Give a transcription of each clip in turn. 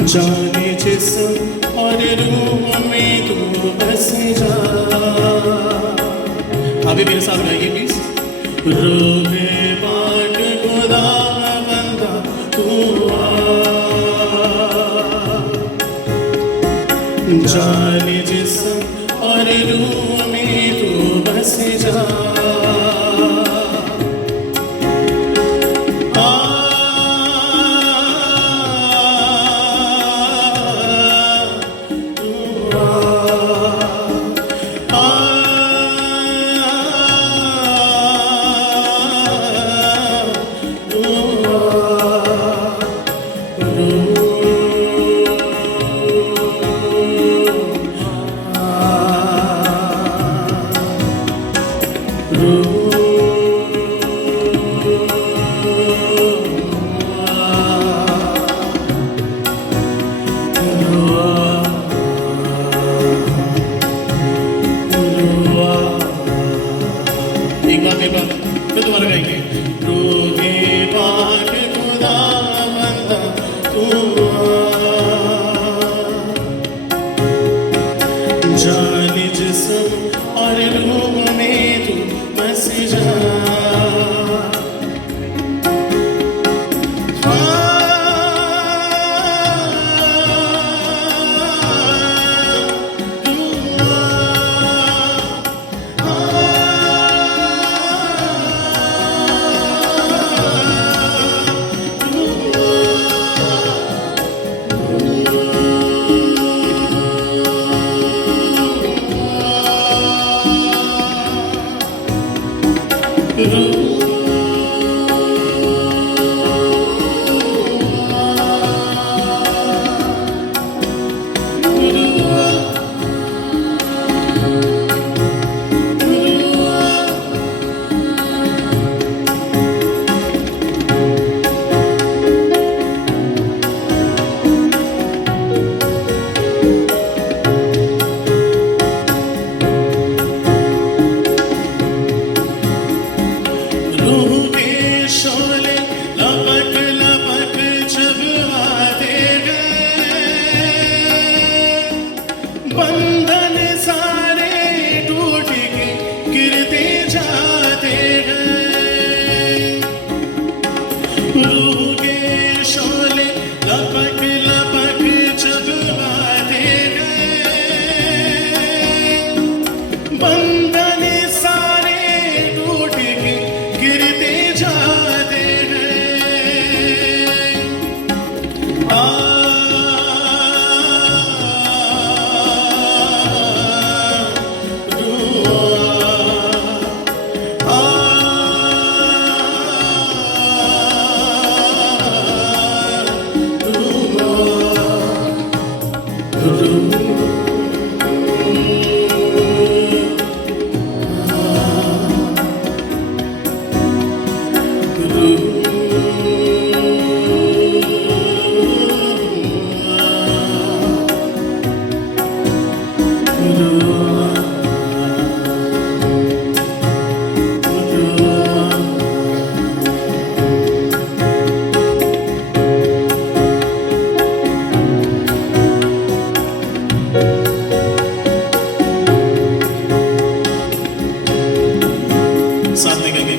जाने जिस्म और रूह में तू बस जा। अभी मेरे साथ गाइए प्लीज। रोहे बाट खुदा बंदा तू आ, जाने जिस्म और रूह में तू बस जा। एक बार फिर दोबारा गाएंगे। रोहे बाट खुदा बंदा तू जाने जिस्म और रूह में तू बस जा। बंधन सारे टूट के गिरते जाते हैं। रूह के शोले लपक लपक जब आते हैं। बंधन सारे टूट के गिरते जाते हैं।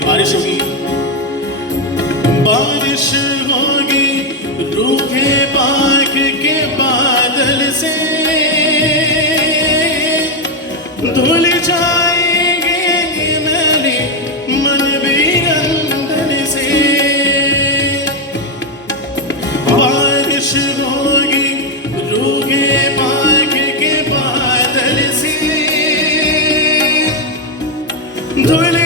बारिश होगी, बारिश होगी रूखे पाक के बादल से धुल जाएंगे मैंने मन भी अंदर से। बारिश होगी रूखे पाक के बादल से धुल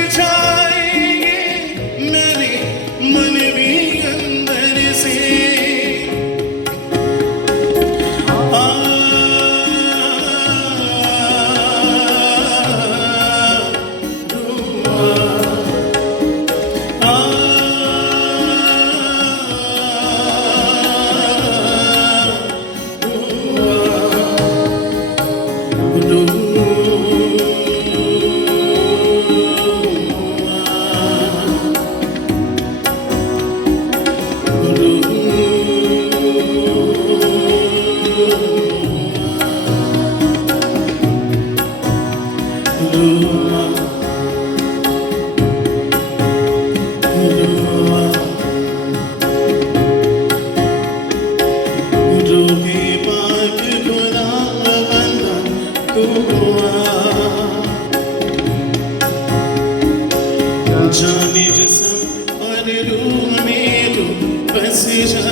जाने जिस्म और रूह में तू बस जा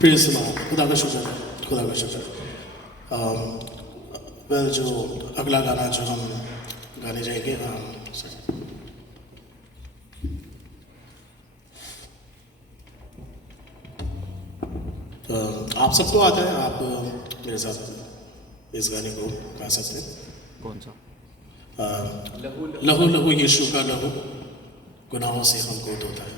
प्रेज़ गॉड, खुदा का शुक्र है, खुदा का शुक्र। वेल जो अगला गाना जो हम गाने जाएंगे आप सबको आता है, आप मेरे साथ इस गाने को गा सकते हैं। कौन सा? लहू लहू यीशु का लहू गुनाहों से हमको धोता है।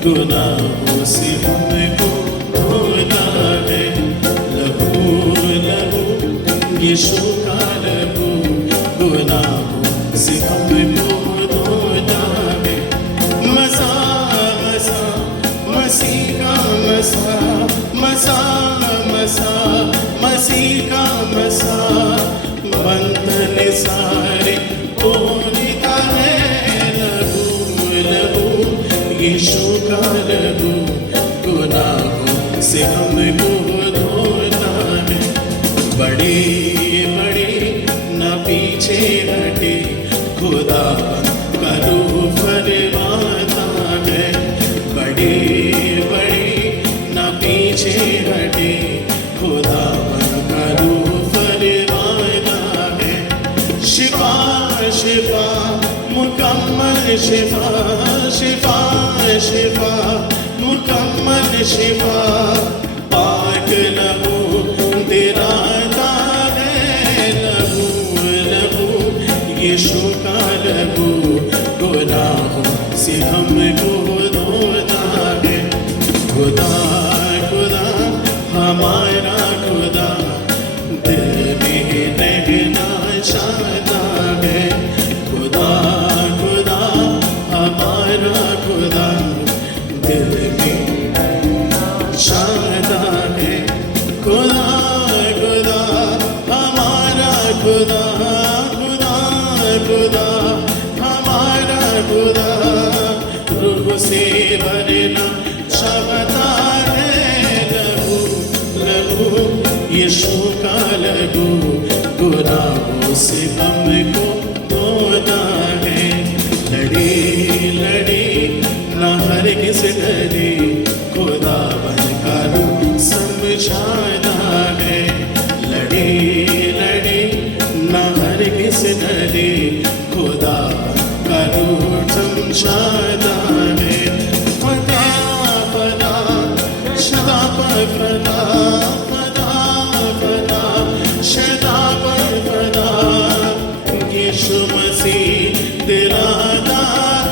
गुनाहों से हमको धोता है, लहू लहू यीशु का लहू गुनाहों से हमको धोता है। मसा मसा मसीह का मसा, मसा मसा मसीह का मसा, बंधन सारे तोड़ता है। यीशु का लहू गुनाहों से हमको धोता है। बड़े बड़े न पीछे हटे, खुदा का रूह फरमाता है। बड़े बड़े न पीछे हटे, खुदा का रूह फरमाता है। शिफा शिफा मुकम्मल शिफा, शिफा शिफा मुकम्मल शिफा, पाक लहू दिलाता है। लहू लहू यीशु का लहू गुनाहों से हमको धोता है। खुदा खुदा हमारा खुदा दिल में रहना चाहता है। खुदा खुदा हमारा खुदा दिल में चाहता है। खुदा खुदा हमारा खुदा, खुदा खुदा हमारा खुदा रूह से भरना चाहता है। लहू लहू यीशु का लहू गुनाहों से हमको धोता है। लड़े लड़े ना हर किस डरे, खुदा बन का रूह समझाना है। लड़े लड़े ना हर किस डरे, खुदा का रूह समझाना है। फदा फदा शदा पर फदा, फदा फदा शदा पर फदा, यीशु मसीह दिलाता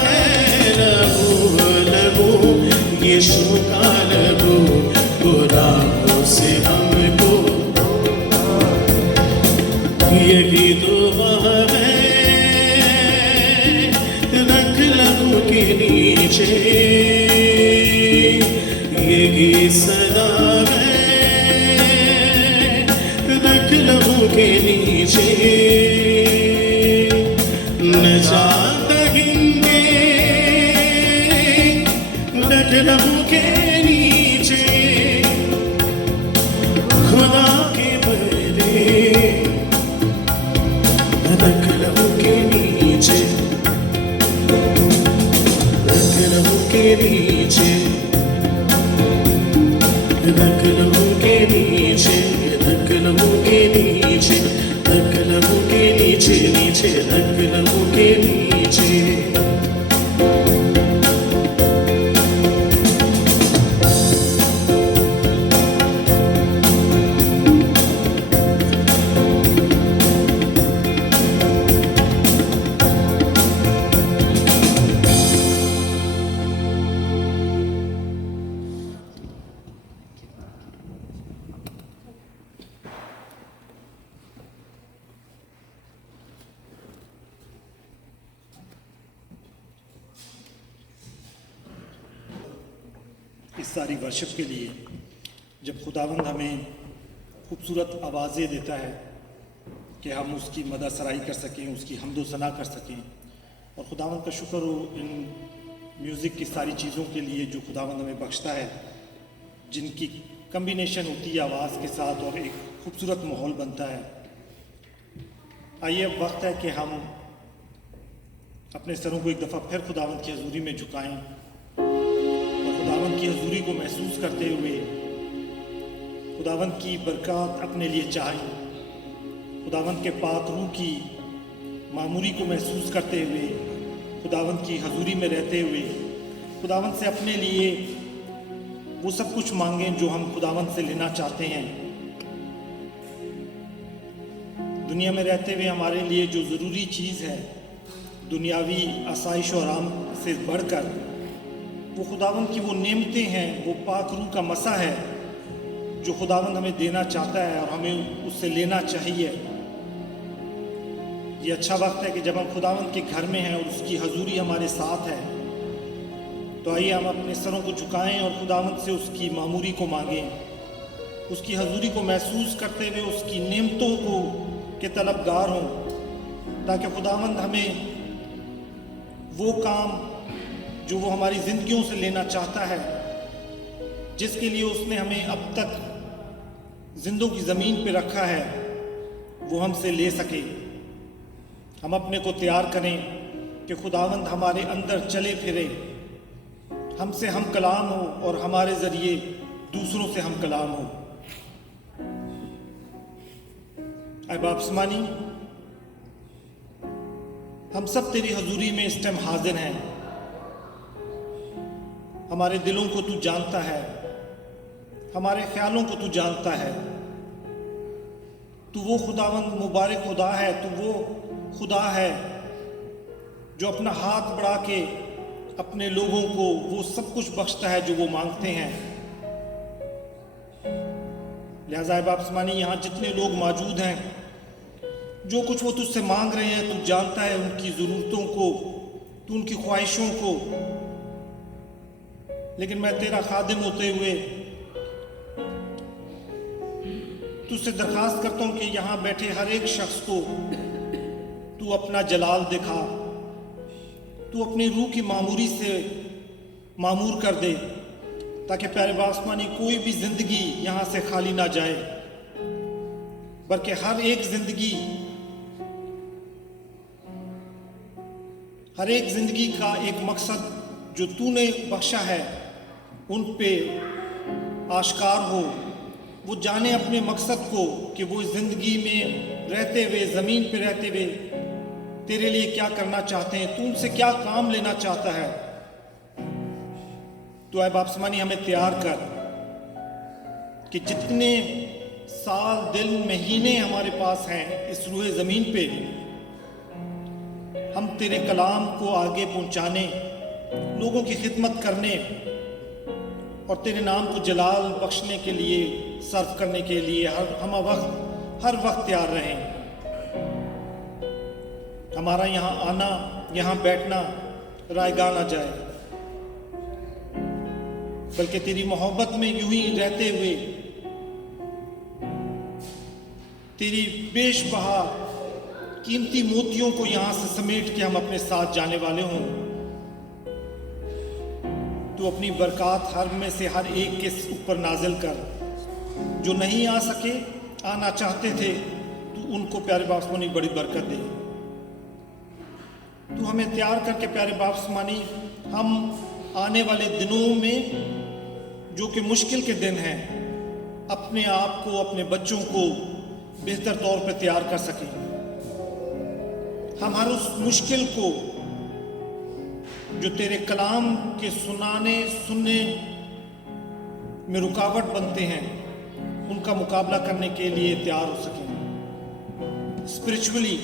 है। लहू लहू यीशु का लहू गुनाहों से हमको, यही दुआ है। रख लहू की नीचे ये गीत सदा है, रख लहू के नीचे न जाता हिंदे, रख लहू के नीचे खुदा के बदले, रख लहू के नीचे, रख लहू के नीचे, रख लहू के नीचे, रख लहू के नीचे, रख लहू के नीचे, नीचे रख लहू के नीचे। इस सारी वर्शिप के लिए जब खुदावंद हमें खूबसूरत आवाज़ें देता है कि हम उसकी मदद सराही कर सकें, उसकी हम्दो सना कर सकें, और खुदावंद का शुक्र हो इन म्यूज़िक की सारी चीज़ों के लिए जो खुदावंद हमें बख्शता है, जिनकी कम्बिनेशन होती है आवाज़ के साथ और एक खूबसूरत माहौल बनता है। आइए अब वक्त है कि हम अपने सरों को एक दफ़ा फिर खुदावंद की हजूरी में झुकाएं, खुदावंद की हजूरी को महसूस करते हुए खुदावंद की बरकत अपने लिए चाहें, खुदावंद के पाक रूह की मामूरी को महसूस करते हुए खुदावंद की हजूरी में रहते हुए खुदावंद से अपने लिए वो सब कुछ मांगें जो हम खुदावंद से लेना चाहते हैं। दुनिया में रहते हुए हमारे लिए जो ज़रूरी चीज़ है, दुनियावी आसाइश और आराम से बढ़कर वो खुदावंद की वो नेमतें हैं, वो पाक रूह का मसा है जो खुदावंद हमें देना चाहता है और हमें उससे लेना चाहिए। ये अच्छा वक्त है कि जब हम खुदावंद के घर में हैं और उसकी हजूरी हमारे साथ है, तो आइए हम अपने सरों को झुकाएं और खुदावंद से उसकी मामूरी को मांगें, उसकी हजूरी को महसूस करते हुए उसकी नेमतों को के तलबगार हों, ताकि खुदावंद हमें वो काम जो वो हमारी ज़िंदगियों से लेना चाहता है, जिसके लिए उसने हमें अब तक जिंदों की ज़मीन पे रखा है, वो हमसे ले सके। हम अपने को तैयार करें कि खुदावंद हमारे अंदर चले फिरे, हमसे हम कलाम हो और हमारे ज़रिए दूसरों से हम कलाम हो। ऐ बाप आसमानी, हम सब तेरी हजूरी में इस टाइम हाजिर हैं। हमारे दिलों को तू जानता है, हमारे ख्यालों को तू जानता है। तू वो खुदावंद मुबारक खुदा है, तू वो खुदा है जो अपना हाथ बढ़ा के अपने लोगों को वो सब कुछ बख्शता है जो वो मांगते हैं। लिहाजा बाप आसमानी, यहाँ जितने लोग मौजूद हैं, जो कुछ वो तुझसे मांग रहे हैं, तू जानता है उनकी ज़रूरतों को, तू उनकी ख्वाहिशों को। लेकिन मैं तेरा खादिम होते हुए तुझसे दरख्वास्त करता हूँ कि यहाँ बैठे हर एक शख्स को तू अपना जलाल दिखा, तू अपनी रूह की मामूरी से मामूर कर दे, ताकि प्यारे बाप आसमानी कोई भी ज़िंदगी यहाँ से खाली ना जाए, बल्कि हर एक ज़िंदगी का एक मकसद जो तूने बख्शा है उन पे आश्कार हो। वो जाने अपने मकसद को कि वो इस ज़िंदगी में रहते हुए, ज़मीन पे रहते हुए तेरे लिए क्या करना चाहते हैं, तू उनसे क्या काम लेना चाहता है। तो ऐ बाप आसमानी, हमें तैयार कर कि जितने साल, दिन, महीने हमारे पास हैं इस रूहे ज़मीन पे, हम तेरे कलाम को आगे पहुंचाने, लोगों की खिदमत करने और तेरे नाम को जलाल बख्शने के लिए, सर्व करने के लिए हर वक्त तैयार रहें। हमारा यहाँ आना, यहाँ बैठना रायगा ना जाए। बल्कि तेरी मोहब्बत में यूं ही रहते हुए तेरी बेशबहा कीमती मोतियों को यहां से समेट के हम अपने साथ जाने वाले हों। तू अपनी बरकत हर में से हर एक के ऊपर नाजिल कर। जो नहीं आ सके, आना चाहते थे, तू उनको प्यारे बाप सुमानी बड़ी बरकत दे। तू हमें तैयार करके प्यारे बाप सुमानी हम आने वाले दिनों में जो कि मुश्किल के दिन हैं, अपने आप को, अपने बच्चों को बेहतर तौर पर तैयार कर सकें। हम हर उस मुश्किल को जो तेरे कलाम के सुनने में रुकावट बनते हैं, उनका मुकाबला करने के लिए तैयार हो सकें। स्पिरिचुअली,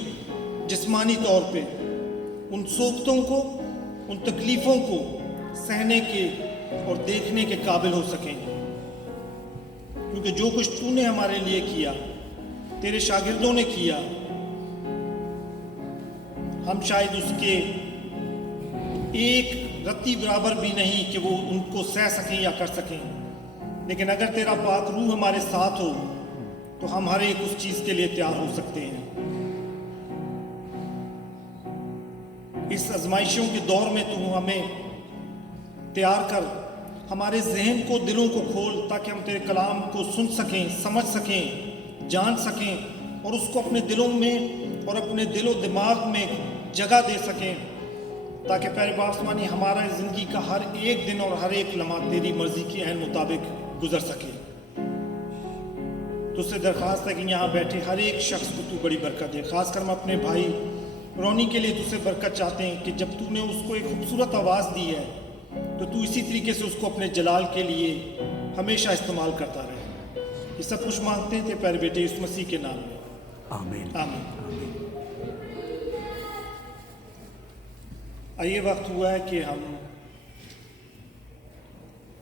जिस्मानी तौर पे उन सोबतों को, उन तकलीफ़ों को सहने के और देखने के काबिल हो सकें। क्योंकि जो कुछ तूने हमारे लिए किया, तेरे शागिर्दों ने किया, हम शायद उसके एक रत्ती बराबर भी नहीं कि वो उनको सह सकें या कर सकें। लेकिन अगर तेरा पाक रूह हमारे साथ हो तो हम हर एक उस चीज़ के लिए तैयार हो सकते हैं। इस आजमाइशों के दौर में तू हमें तैयार कर, हमारे जहन को, दिलों को खोल, ताकि हम तेरे कलाम को सुन सकें, समझ सकें, जान सकें और उसको अपने दिलों में और अपने दिलो दिमाग में जगह दे सकें, ताकि प्यारे बाप सुमानी हमारा ज़िंदगी का हर एक दिन और हर एक लम्हा तेरी मर्जी के ऐन मुताबिक गुजर सके। तुझसे दरख्वास्त है कि यहाँ बैठे हर एक शख्स को तू बड़ी बरकत दे। खासकर हम अपने भाई रोनी के लिए तुझसे बरकत चाहते हैं कि जब तूने उसको एक खूबसूरत आवाज़ दी है तो तू इसी तरीके से उसको अपने जलाल के लिए हमेशा इस्तेमाल करता रहे। ये सब कुछ मांगते हैं तेरे प्यारे बेटे यीशु मसीह के नाम में, आमीन। आमीन। आइए, वक्त हुआ है कि हम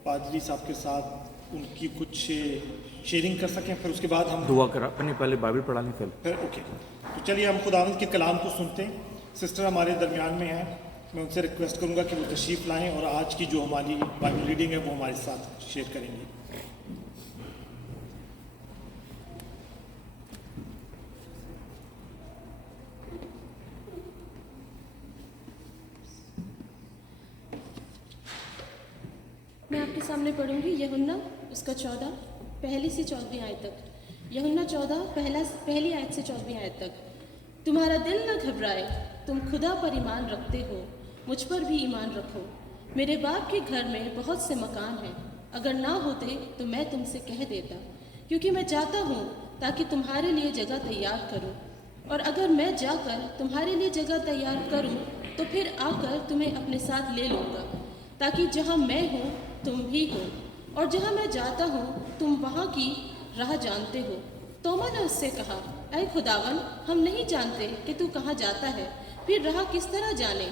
पादरी साहब के साथ उनकी कुछ शेयरिंग कर सकें, फिर उसके बाद हम दुआ करा अपने पहले बाइबल पढ़ा लें फिर ओके। तो चलिए हम खुदावंद के कलाम को सुनते हैं। सिस्टर हमारे दरमियान में है, मैं उनसे रिक्वेस्ट करूंगा कि वो तशरीफ़ लाएं और आज की जो हमारी बाइबल रीडिंग है वो हमारे साथ शेयर करेंगे। मैं आपके सामने पढ़ूंगी यूहन्ना उसका 14 पहली से 14वीं आयत तक। यूहन्ना 14 पहली आयत से 14वीं आयत तक। तुम्हारा दिल न घबराए, तुम खुदा पर ईमान रखते हो, मुझ पर भी ईमान रखो। मेरे बाप के घर में बहुत से मकान हैं, अगर ना होते तो मैं तुमसे कह देता, क्योंकि मैं जाता हूँ ताकि तुम्हारे लिए जगह तैयार करूँ। और अगर मैं जाकर तुम्हारे लिए जगह तैयार करूँ तो फिर आकर तुम्हें अपने साथ ले लूँगा, ताकि जहाँ मैं हूँ तुम भी हो, और जहाँ मैं जाता हूँ तुम वहाँ की राह जानते हो। तोमा ने उससे कहा, ऐ खुदावन, हम नहीं जानते कि तू कहाँ जाता है, फिर राह किस तरह जाने?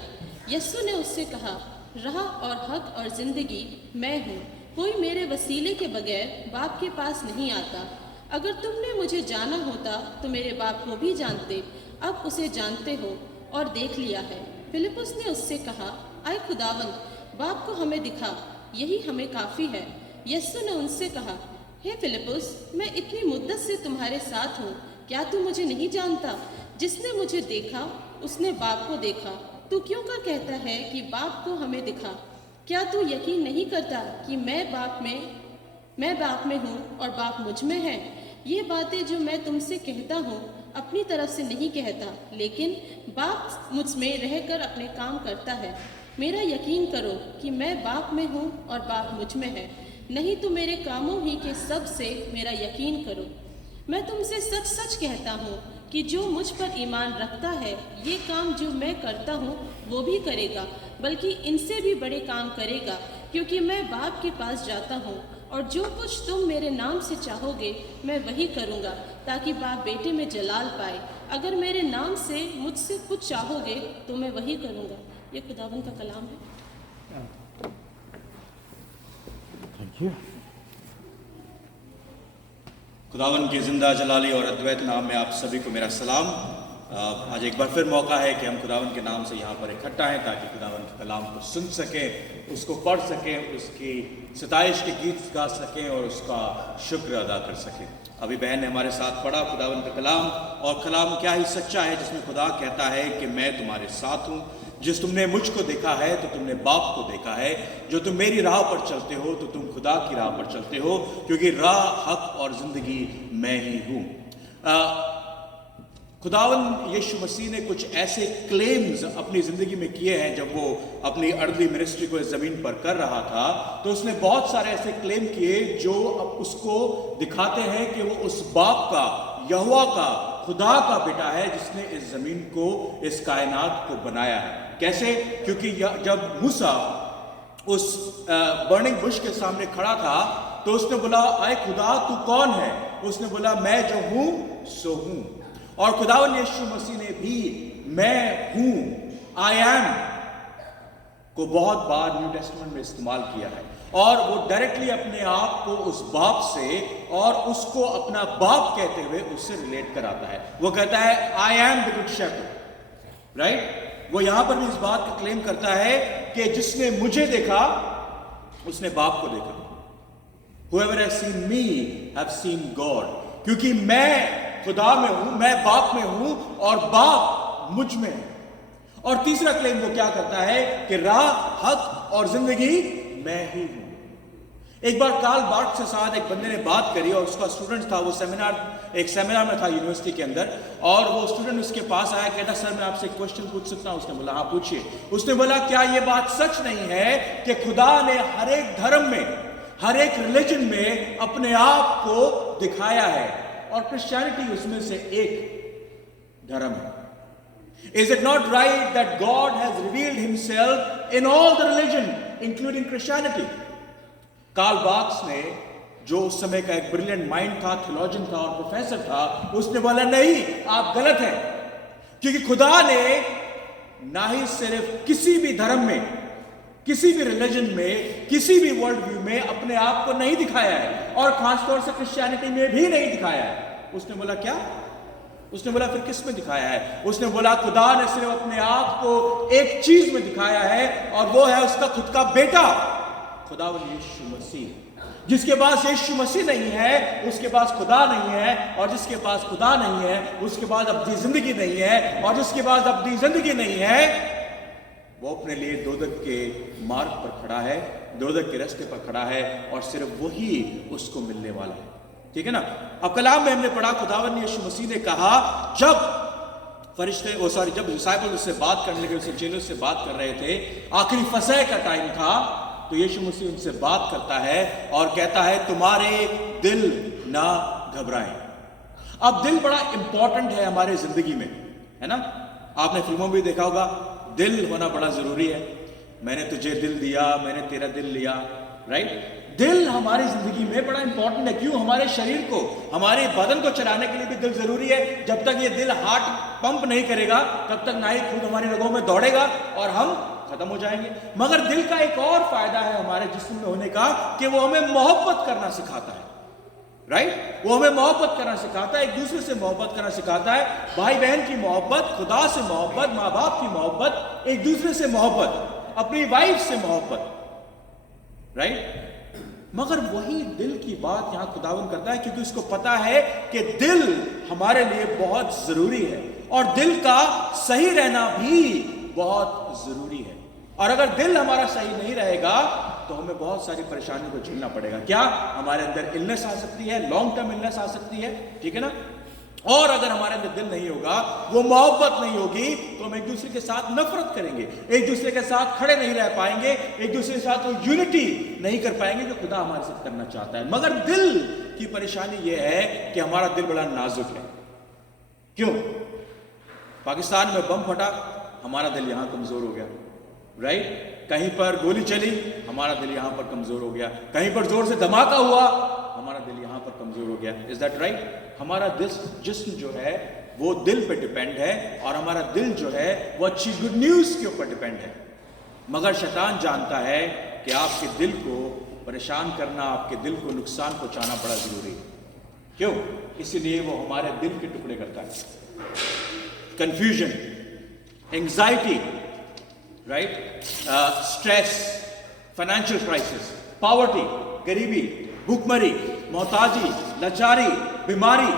यस्सु ने उससे कहा, राह और हक और जिंदगी मैं हूँ, कोई मेरे वसीले के बगैर बाप के पास नहीं आता। अगर तुमने मुझे जाना होता तो मेरे बाप को भी जानते, अब उसे जानते हो और देख लिया है। फिलिपुस ने उससे कहा, ऐ खुदावन, बाप को हमें दिखा, यही हमें काफ़ी है। यस्सु ने उनसे कहा, हे फिलिपुस, मैं इतनी मुद्दत से तुम्हारे साथ हूँ, क्या तू मुझे नहीं जानता? जिसने मुझे देखा उसने बाप को देखा। तू क्यों कर कहता है कि बाप को हमें दिखा? क्या तू यकीन नहीं करता कि मैं बाप में हूँ और बाप मुझ में है? ये बातें जो मैं तुमसे कहता हूँ अपनी तरफ से नहीं कहता, लेकिन बाप मुझ में रहकर अपने काम करता है। मेरा यकीन करो कि मैं बाप में हूँ और बाप मुझ में है, नहीं तो मेरे कामों ही के सब से मेरा यकीन करो। मैं तुमसे सच सच कहता हूँ कि जो मुझ पर ईमान रखता है, ये काम जो मैं करता हूँ वो भी करेगा, बल्कि इनसे भी बड़े काम करेगा, क्योंकि मैं बाप के पास जाता हूँ। और जो कुछ तुम मेरे नाम से चाहोगे मैं वही करूँगा, ताकि बाप बेटे में जलाल पाए। अगर मेरे नाम से मुझसे कुछ चाहोगे तो मैं वही करूँगा। ये खुदावन का कलाम है। Thank you. खुदावन के ज़िंदा जलाली और अद्वैत नाम में आप सभी को मेरा सलाम। आज एक बार फिर मौका है कि हम खुदावन के नाम से यहाँ पर इकट्ठा हैं, ताकि खुदावन के कलाम को सुन सकें, उसको पढ़ सकें, उसकी सताइश के गीत गा सकें और उसका शुक्र अदा कर सकें। अभी बहन ने हमारे साथ पढ़ा खुदावंद का कलाम, और कलाम क्या ही सच्चा है, जिसमें खुदा कहता है कि मैं तुम्हारे साथ हूँ। जिस तुमने मुझको देखा है तो तुमने बाप को देखा है। जो तुम मेरी राह पर चलते हो तो तुम खुदा की राह पर चलते हो, क्योंकि राह, हक और जिंदगी मैं ही हूँ। खुदावंद यीशु मसीह ने कुछ ऐसे क्लेम्स अपनी ज़िंदगी में किए हैं। जब वो अपनी अर्ली मिनिस्ट्री को इस ज़मीन पर कर रहा था तो उसने बहुत सारे ऐसे क्लेम किए जो अब उसको दिखाते हैं कि वो उस बाप का, यहोवा का, खुदा का बेटा है जिसने इस ज़मीन को, इस कायनात को बनाया है। कैसे? क्योंकि जब मूसा उस बर्निंग बुश के सामने खड़ा था तो उसने बोला, आए खुदा तू कौन है? उसने बोला, मैं जो हूं सो हूं। और खुदावन यीशु मसीह ने भी मैं हूं, आई एम को बहुत बार न्यू टेस्टामेंट में इस्तेमाल किया है, और वो डायरेक्टली अपने आप को उस बाप से और उसको अपना बाप कहते हुए उससे रिलेट कराता है। वो कहता है I am the good shepherd, right? वो यहां पर भी इस बात का क्लेम करता है कि जिसने मुझे देखा उसने बाप को देखा। Whoever has seen me have seen God, क्योंकि मैं खुदा में हूं, मैं बाप में हूं और बाप मुझ में है। और तीसरा क्लेम वो क्या करता है कि राह, हक और जिंदगी मैं ही हूं। एक बार कार्ल बार्थ के साथ एक बंदे ने बात करी, और उसका स्टूडेंट था, वो एक सेमिनार में था यूनिवर्सिटी के अंदर, और वो स्टूडेंट उसके पास आया, कहता सर मैं आपसे एक क्वेश्चन पूछ सकता हूं? उसने बोला हाँ पूछिए। उसने बोला क्या ये बात सच नहीं है कि खुदा ने हर एक धर्म में, हर एक रिलीजन में अपने आप को दिखाया है, और क्रिश्चियनिटी उसमें से एक धर्म है? Is it not right that God has revealed himself in all the religion, including Christianity? Karl Barth ने, जो उस समय का एक ब्रिलियंट माइंड था, थियोलॉजियन था और प्रोफेसर था, उसने बोला नहीं, आप गलत हैं, क्योंकि खुदा ने ना ही सिर्फ किसी भी धर्म में, किसी भी रिलीजन में, किसी भी वर्ल्ड व्यू में अपने आप को नहीं दिखाया है, और खासतौर से क्रिश्चियनिटी में भी नहीं दिखाया है। उसने बोला क्या? उसने बोला फिर किस में दिखाया है? उसने बोला खुदा ने सिर्फ अपने आप को एक चीज में दिखाया है, और वो है उसका खुद का बेटा, खुदावंद यीशु मसीह। जिसके पास यीशु मसीह नहीं है उसके पास खुदा नहीं है, और जिसके पास खुदा नहीं है उसके पास अपनी जिंदगी नहीं है, और जिसके पास अपनी जिंदगी नहीं है वो अपने लिए दोजख के मार्ग पर खड़ा है, दोजख के रास्ते पर खड़ा है, और सिर्फ वही उसको मिलने वाला है। ठीक है ना? अब कलाम में हमने पढ़ा खुदावंद यीशु मसीह ने कहा, जब जब डिसाइपल उससे बात करने लगे, उससे चेलों से बात कर रहे थे, आखिरी फसह का टाइम था, तो यीशु मसीह उनसे बात करता है और कहता है तुम्हारे दिल ना घबराएं। अब दिल बड़ा इंपॉर्टेंट है हमारे जिंदगी में, है ना? आपने फिल्मों में भी देखा होगा, दिल होना बड़ा जरूरी है। मैंने तुझे दिल दिया, मैंने तेरा दिल लिया, राइट? दिल हमारी जिंदगी में बड़ा इंपॉर्टेंट है। क्यों? हमारे शरीर को, हमारे बदन को चलाने के लिए भी दिल जरूरी है। जब तक ये दिल हार्ट पंप नहीं करेगा तब तक ना ही खून हमारी रगों में दौड़ेगा और हम खत्म हो जाएंगे। मगर दिल का एक और फायदा है हमारे जिस्म में होने का, कि वो हमें मोहब्बत करना सिखाता है, राइट? वो हमें मोहब्बत करना सिखाता है, एक दूसरे से मोहब्बत करना सिखाता है, भाई बहन की मोहब्बत, खुदा से मोहब्बत, माँ बाप की मोहब्बत, एक दूसरे से मोहब्बत, अपनी वाइफ से मोहब्बत, राइट? मगर वही दिल की बात यहां खुदावन करता है, क्योंकि उसको पता है कि दिल हमारे लिए बहुत जरूरी है, और दिल का सही रहना भी बहुत जरूरी है। और अगर दिल हमारा सही नहीं रहेगा तो हमें बहुत सारी परेशानियों को झेलना पड़ेगा। क्या? हमारे अंदर इलनेस आ सकती है, लॉन्ग टर्म इलनेस आ सकती है, ठीक है ना? और अगर हमारे अंदर दिल नहीं होगा, वो मोहब्बत नहीं होगी, तो हम एक दूसरे के साथ नफरत करेंगे, एक दूसरे के साथ खड़े नहीं रह पाएंगे, एक दूसरे के साथ वो यूनिटी नहीं कर पाएंगे जो खुदा हमारे साथ करना चाहता है। मगर दिल की परेशानी यह है कि हमारा दिल बड़ा नाजुक है। क्यों? पाकिस्तान में बम फटा, हमारा दिल यहां कमजोर हो गया, राइट? कहीं पर गोली चली, हमारा दिल यहां पर कमजोर हो गया, कहीं पर जोर से धमाका हुआ, हमारा दिल यहां पर कमजोर हो गया। Is that right? हमारा जिस्म जो है वो दिल पे डिपेंड है, और हमारा दिल जो है वो अच्छी गुड न्यूज के ऊपर डिपेंड है। मगर शैतान जानता है कि आपके दिल को परेशान करना, आपके दिल को नुकसान पहुंचाना बड़ा जरूरी है। क्यों? इसीलिए वो हमारे दिल के टुकड़े करता है। Confusion, anxiety, right, stress, financial crisis, poverty, गरीबी, भूखमरी, मोहताजी, लाचारी, बीमारी,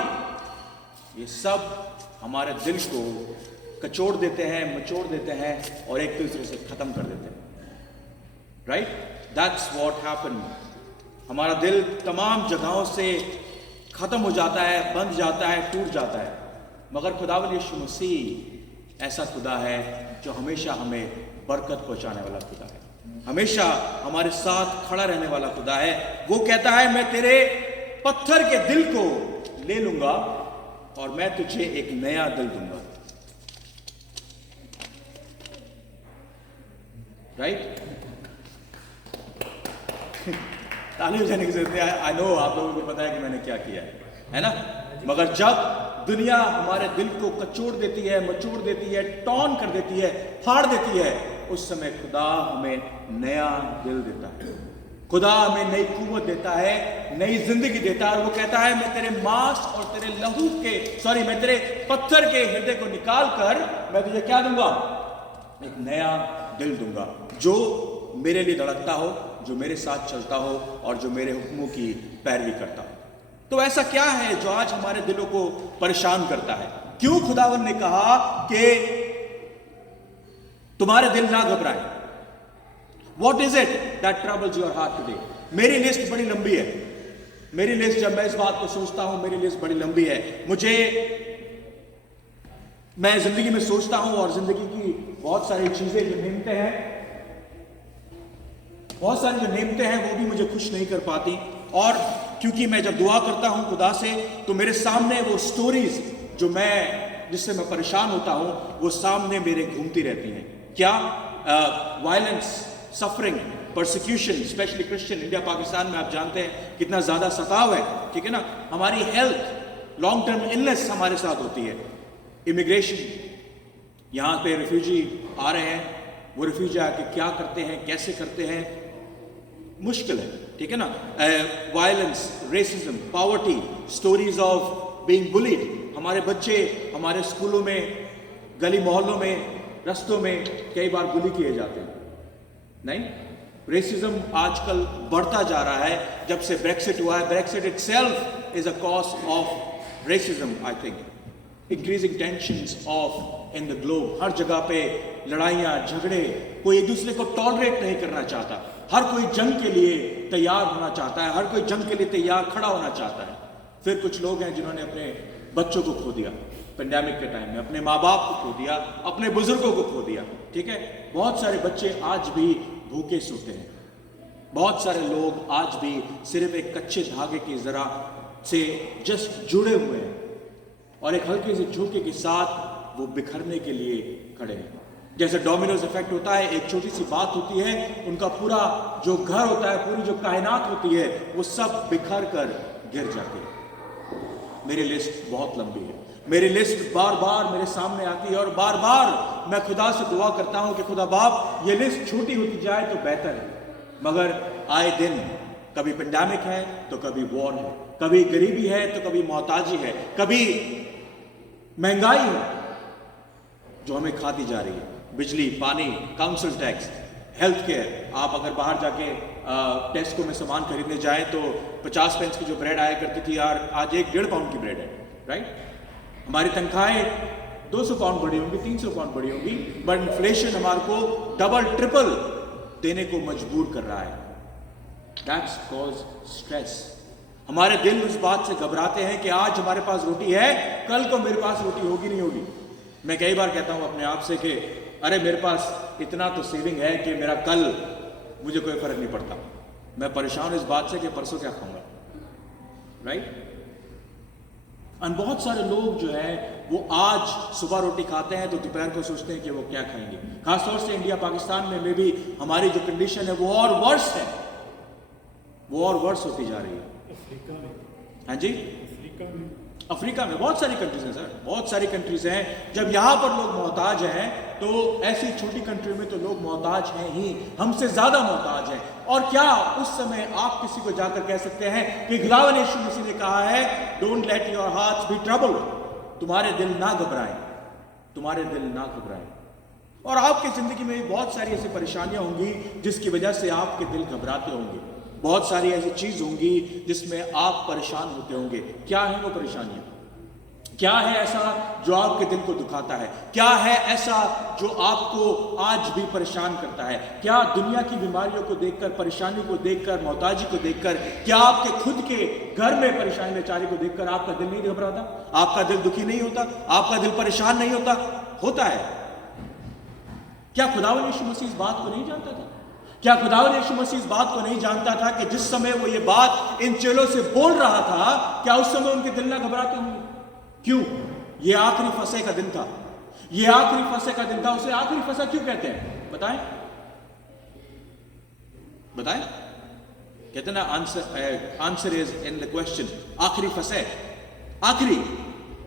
ये सब हमारे दिल को कचोड़ देते हैं, मचोड़ देते हैं और एक दूसरे से खत्म कर देते हैं। Right, that's what happen. हमारा दिल तमाम जगहों से खत्म हो जाता है, बंध जाता है, टूट जाता है। मगर खुदावंद यीशु मसीह ऐसा खुदा है जो हमेशा हमें बरकत पहुंचाने वाला खुदा है, हमेशा हमारे साथ खड़ा रहने वाला खुदा है। वो कहता है मैं तेरे पत्थर के दिल को ले लूंगा और मैं तुझे एक नया दिल दूंगा। राइट, ताली बजाने की जरूरत है। आई नो आप लोगों को पता है कि मैंने क्या किया है ना। मगर जब दुनिया हमारे दिल को कचोड़ देती है, मचोड़ देती है, टॉन कर देती है, फाड़ देती है, उस समय खुदा हमें नया दिल देता है, खुदा हमें नई कुव्वत देता है, नई जिंदगी देता है। और वो कहता है मैं तेरे मांस और तेरे लहू के मैं तेरे पत्थर के हृदय को निकाल कर मैं तुझे क्या दूंगा, एक नया दिल दूंगा, जो मेरे लिए धड़कता हो, जो मेरे साथ चलता हो और जो मेरे हुक्मों की पैरवी करता हो। तो ऐसा क्या है जो आज हमारे दिलों को परेशान करता है? क्यों खुदावन ने कहा कि तुम्हारे दिल ना घबराए? What is it that troubles your heart today? मेरी लिस्ट बड़ी लंबी है, मेरी लिस्ट, जब मैं इस बात को सोचता हूं, मेरी लिस्ट बड़ी लंबी है। मैं जिंदगी में सोचता हूं और जिंदगी की बहुत सारी चीजें जो नेमतें हैं, बहुत सारी जो नेमतें हैं वो भी मुझे खुश नहीं कर पाती। और क्योंकि मैं जब दुआ करता हूं खुदा से तो मेरे सामने वो स्टोरीज जिससे मैं परेशान होता हूं वो सामने मेरे घूमती रहती हैं। क्या? Violence, suffering, persecution, specially Christian India Pakistan में आप जानते हैं कितना ज्यादा सताव है, ठीक है ना। हमारी हेल्थ, लॉन्ग टर्म इलनेस हमारे साथ होती है। इमिग्रेशन, यहाँ पे रिफ्यूजी आ रहे हैं, वो रिफ्यूजी आके क्या करते हैं, कैसे करते हैं, मुश्किल है, ठीक है ना। Violence, racism, poverty, stories of being bullied. हमारे बच्चे हमारे स्कूलों में, गली मोहल्लों में, रस्तों में कई बार बुली किए जाते हैं। नहीं, रेसिज्म आजकल बढ़ता जा रहा है जब से ब्रेक्सिट हुआ है। Brexit itself is a cause of racism, I think. Increasing tensions of in the globe, हर जगह पे लड़ाइयाँ, झगड़े, कोई एक दूसरे को टॉलरेट नहीं करना चाहता, हर कोई जंग के लिए तैयार होना चाहता है, हर कोई जंग के लिए तैयार खड़ा होना चाहता है। फिर कुछ लोग हैं जिन्होंने अपने बच्चों को खो दिया पेंडेमिक के टाइम में, अपने माँ बाप को खो दिया, अपने बुजुर्गों को खो दिया, ठीक है। बहुत सारे बच्चे आज भी भूखे सोते हैं, बहुत सारे लोग आज भी सिर्फ एक कच्चे धागे की जरा से जस्ट जुड़े हुए हैं और एक हल्के से झोंके के साथ वो बिखरने के लिए खड़े हैं। जैसे डोमिनोज इफेक्ट होता है, एक छोटी सी बात होती है, उनका पूरा जो घर होता है, पूरी जो कायनात होती है, वो सब बिखर कर गिर जाती है। मेरी लिस्ट बहुत लंबी है, मेरी लिस्ट बार बार मेरे सामने आती है और बार बार मैं खुदा से दुआ करता हूं कि खुदा बाप ये लिस्ट छोटी होती जाए तो बेहतर है। मगर आए दिन कभी पेंडेमिक है तो कभी वॉर है, कभी गरीबी है तो कभी मोहताजी है, कभी महंगाई है जो हमें खाती जा रही है, बिजली, पानी, काउंसिल टैक्स, हेल्थ केयर। आप अगर बाहर जाके टेस्को में सामान खरीदने जाएं तो 50 पेंस की जो ब्रेड आया करती थी यार, आज 1-1.5 पाउंड की ब्रेड है, राइट। हमारी तनख्वाहें 200 पाउंड बढ़ी होंगी, 300 पाउंड बढ़ी होंगी, बट इन्फ्लेशन हमारे को डबल ट्रिपल देने को मजबूर कर रहा है। That's cause stress. हमारे दिल उस बात से घबराते हैं कि आज हमारे पास रोटी है, कल को मेरे पास रोटी होगी नहीं होगी। मैं कई बार कहता हूं अपने आप से कि अरे मेरे पास इतना तो सेविंग है कि मेरा कल मुझे कोई फर्क नहीं पड़ता। मैं परेशान हूं इस बात से कि परसों क्या खाऊंगा, राइट। और बहुत सारे लोग जो है वो आज सुबह रोटी खाते हैं तो दोपहर को सोचते हैं कि वो क्या खाएंगे। खासतौर से इंडिया पाकिस्तान में भी हमारी जो कंडीशन है वो और वर्स है, वो और वर्स होती जा रही है। हाँ जी, अफ्रीका में बहुत सारी कंट्रीज हैं सर, बहुत सारी कंट्रीज हैं। जब यहाँ पर लोग मोहताज हैं तो ऐसी छोटी कंट्री में तो लोग मोहताज हैं ही, हमसे ज्यादा मोहताज हैं। और क्या उस समय आप किसी को जाकर कह सकते हैं कि खुदावंद यीशु मसीह ने कहा है don't let your hearts be troubled, तुम्हारे दिल ना घबराएं, तुम्हारे दिल ना घबराएं। और आपकी जिंदगी में भी बहुत सारी ऐसी परेशानियां होंगी जिसकी वजह से आपके दिल घबराते होंगे। बहुत सारी ऐसी चीज होंगी जिसमें आप परेशान होते होंगे। क्या है वो परेशानियां? क्या है ऐसा जो आपके दिल को दुखाता है? क्या है ऐसा जो आपको आज भी परेशान करता है? क्या दुनिया की बीमारियों को देखकर, परेशानी को देखकर, मोहताजी को देखकर, क्या आपके खुद के घर में परेशानी लाचारी को देखकर आपका दिल नहीं घबराता? आपका दिल दुखी नहीं होता? आपका दिल परेशान नहीं होता? होता है। क्या खुदावंद यीशु मसीह इस बात को नहीं जानता था? क्या खुदावंद यीशु मसीह इस बात को नहीं जानता था कि जिस समय वो ये बात इन चेलों से बोल रहा था, क्या उस समय उनके दिल ना घबराते होंगे? क्यों? ये आखिरी फसह का दिन था। ये आखिरी फसह का दिन था। उसे आखिरी फसह क्यों कहते हैं? बताएं, बताएं। कहते ना, answer is in the question. आखिरी फसह, आखिरी,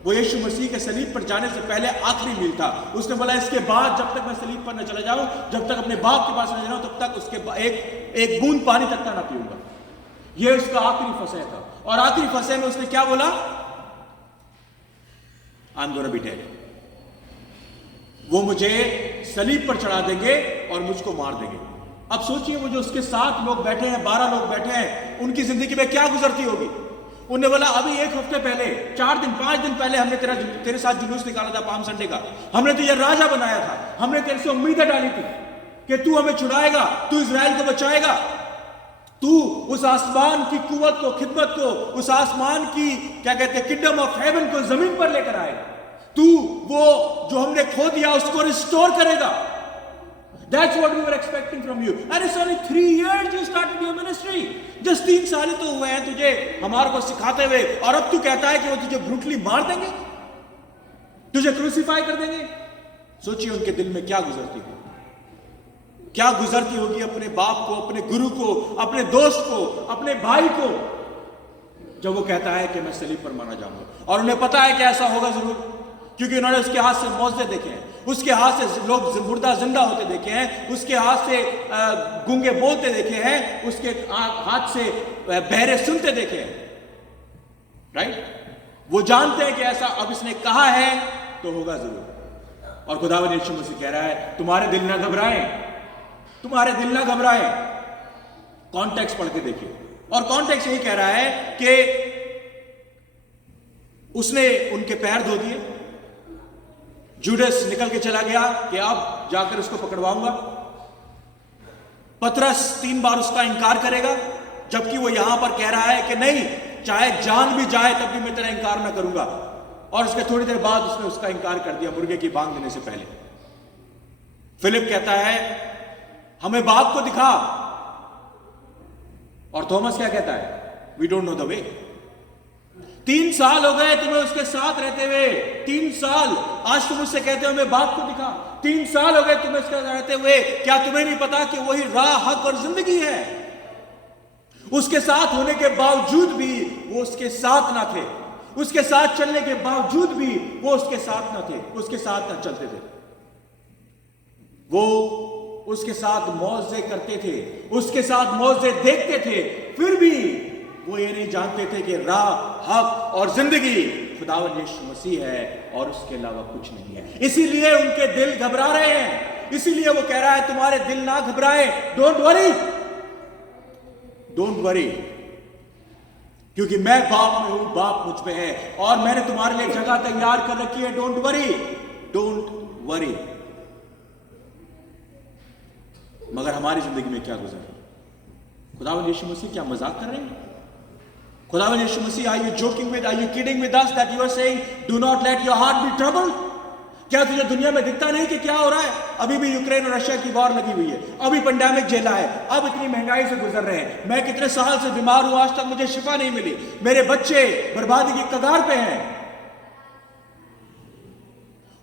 वो यीशु मसीह के सलीब पर जाने से पहले आखिरी मील था। उसने बोला इसके बाद जब तक मैं सलीब पर न चला जाऊं, जब तक अपने बाप के पास न जाऊं, तब तक उसके एक बूंद पानी तक का ना पीऊंगा। ये उसका आखिरी फसह था। और आखिरी फसह में उसने क्या बोला? I am gonna be dead. वो मुझे सलीब पर चढ़ा देंगे और मुझको मार देंगे। अब सोचिए, वो जो उसके साथ लोग बैठे हैं, 12 लोग बैठे हैं, उनकी जिंदगी में क्या गुजरती होगी? उन्हें बोला अभी 1 हफ्ते पहले, 4 दिन 5 दिन पहले हमने तेरे साथ जुलूस निकाला था पाम संडे का। हमने तुझे राजा बनाया था। हमने तेरे से उम्मीदें डाली थी कि तू हमें छुड़ाएगा, तू इजराइल को बचाएगा, तू उस आसमान की कुवत को, खिदमत को, उस आसमान की क्या कहते हैं, किंगडम ऑफ हेवन को जमीन पर लेकर आएगा। तू वो जो हमने खो दिया उसको रिस्टोर करेगा। That's what we were expecting from you. And it's only 3 years you started your ministry. Just 3 साल ही तो हुए हैं तुझे हमारे को सिखाते हुए, और अब तू कहता है कि वो तुझे ब्रूटली मार देंगे, तुझे क्रूसीफाई कर देंगे। सोचिए उनके दिल में क्या गुजरती होगी, क्या गुजरती होगी अपने बाप को, अपने गुरु को, अपने दोस्त को, अपने भाई को, जब वो कहता है कि मैं सलीब पर मारा जाऊंगा। और उन्हें पता है कि ऐसा होगा जरूर, क्योंकि उन्होंने उसके हाथ से मौजज़े देखे हैं, उसके हाथ से लोग मुर्दा जिंदा होते देखे हैं, उसके हाथ से गूंगे बोलते देखे हैं, उसके हाथ से बहरे सुनते देखे हैं। राइट? वो जानते हैं कि ऐसा अब इसने कहा है तो होगा जरूर। और खुदावंद यीशु मसीह कह रहा है तुम्हारे दिल ना घबराएं, तुम्हारे दिल ना घबराएं। कॉन्टेक्स्ट पढ़ के देखिए, और कॉन्टेक्स्ट यही कह रहा है कि उसने उनके पैर धो दिए। जूडस निकल के चला गया कि अब जाकर उसको पकड़वाऊंगा। पतरस 3 बार उसका इनकार करेगा, जबकि वो यहां पर कह रहा है कि नहीं, चाहे जान भी जाए तब भी मैं तेरा इनकार ना करूंगा। और उसके थोड़ी देर बाद उसने उसका इनकार कर दिया, मुर्गे की बांग देने से पहले। फिलिप कहता है हमें बाप को दिखा, और थॉमस क्या कहता है? We don't know the way. 3 साल हो गए तुम्हें उसके साथ रहते हुए, 3 साल। आज तुम उससे कहते हो हमें बाप को दिखा। 3 साल हो गए तुम्हें उसके साथ रहते हुए, क्या तुम्हें नहीं पता कि वही राह, हक और जिंदगी है? उसके साथ होने के बावजूद भी वो उसके साथ ना थे, उसके साथ चलने के बावजूद भी वो उसके साथ ना थे, उसके साथ ना चलते थे। वो उसके साथ मौजे करते थे, उसके साथ मौजे देखते थे, फिर भी वो ये नहीं जानते थे कि राह, हक और जिंदगी खुदावंद यीशु मसीह है और उसके अलावा कुछ नहीं है। इसीलिए उनके दिल घबरा रहे हैं। इसीलिए वो कह रहा है तुम्हारे दिल ना घबराए, डोंट वरी, डोंट वरी, क्योंकि मैं बाप में हूं, बाप मुझ पे है, और मैंने तुम्हारे लिए जगह तैयार कर रखी है। Don't worry, don't worry. मगर हमारी जिंदगी में क्या गुजर रहा है? खुदावंद यीशु मसीह क्या मजाक कर रहे हैं? खुदावंद Yeshu Masih, are you joking with, are you kidding with us that you are saying do not let your heart be troubled? क्या तुझे दुनिया में दिखता नहीं कि क्या हो रहा है? अभी भी यूक्रेन और रशिया की वॉर लगी हुई है, अभी पेंडेमिक झेला है, अब इतनी महंगाई से गुजर रहे हैं। मैं कितने साल से बीमार हूं, आज तक मुझे शिफा नहीं मिली, मेरे बच्चे बर्बादी की कगार पे हैं।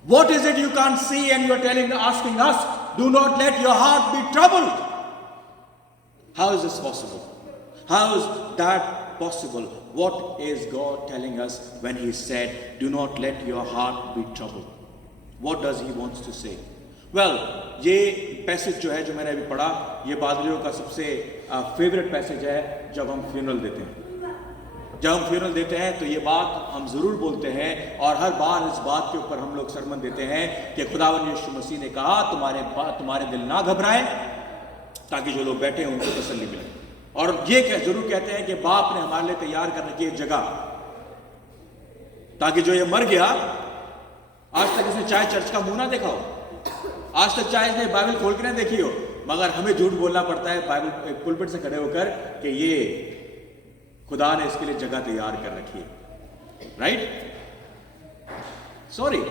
What is it you can't see and you are asking us, do not let your heart be troubled? How is this possible? How is that possible? What is God telling us when He said, do not let your heart be troubled? What does He wants to say? Well, ये passage जो है, जो मैंने अभी पढ़ा, ये पादरियों का सबसे फेवरेट पैसेज है जब हम फ्यूनरल देते हैं। जब हम फ्यूनरल देते हैं तो ये बात हम जरूर बोलते हैं, और हर बार इस बात के ऊपर हम लोग सरमन देते हैं कि खुदावंद यीशु मसीह ने कहा तुम्हारे दिल ना घबराएं, ताकि जो लोग बैठे हैं उनको तसल्ली मिले। और ये जरूर कहते हैं कि बाप ने हमारे लिए तैयार कर रखी है जगह, ताकि जो ये मर गया, आज तक इसने चाहे चर्च का मुंह ना देखा हो, आज तक चाहे इसने बाइबल खोल के ना देखी हो, मगर हमें झूठ बोलना पड़ता है बाइबल पुलपिट से खड़े होकर कि ये खुदा ने इसके लिए जगह तैयार कर रखी है, राइट? सॉरी,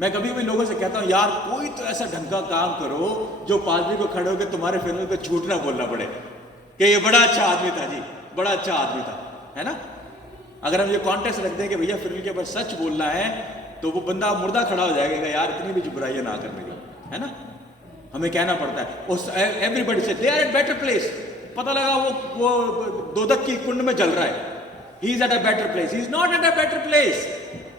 मैं कभी भी लोगों से कहता हूं यार कोई तो ऐसा ढंग का काम करो जो पादरी को खड़े होकर तुम्हारे फिल्म पे झूठ ना बोलना पड़े कि ये बड़ा अच्छा आदमी था जी, बड़ा अच्छा आदमी था, है ना? अगर हम ये कॉन्टेस्ट रखते हैं कि भैया फिल्म के ऊपर सच बोलना है, तो वो बंदा मुर्दा खड़ा हो जाएगा यार इतनी भी बुराइयां ना करने की, है ना? हमें कहना पड़ता है उस एवरीबॉडी से they are at better place. पता लगा वो दोदक की कुंड में जल रहा है, ही is at a better place, he is not at a better place,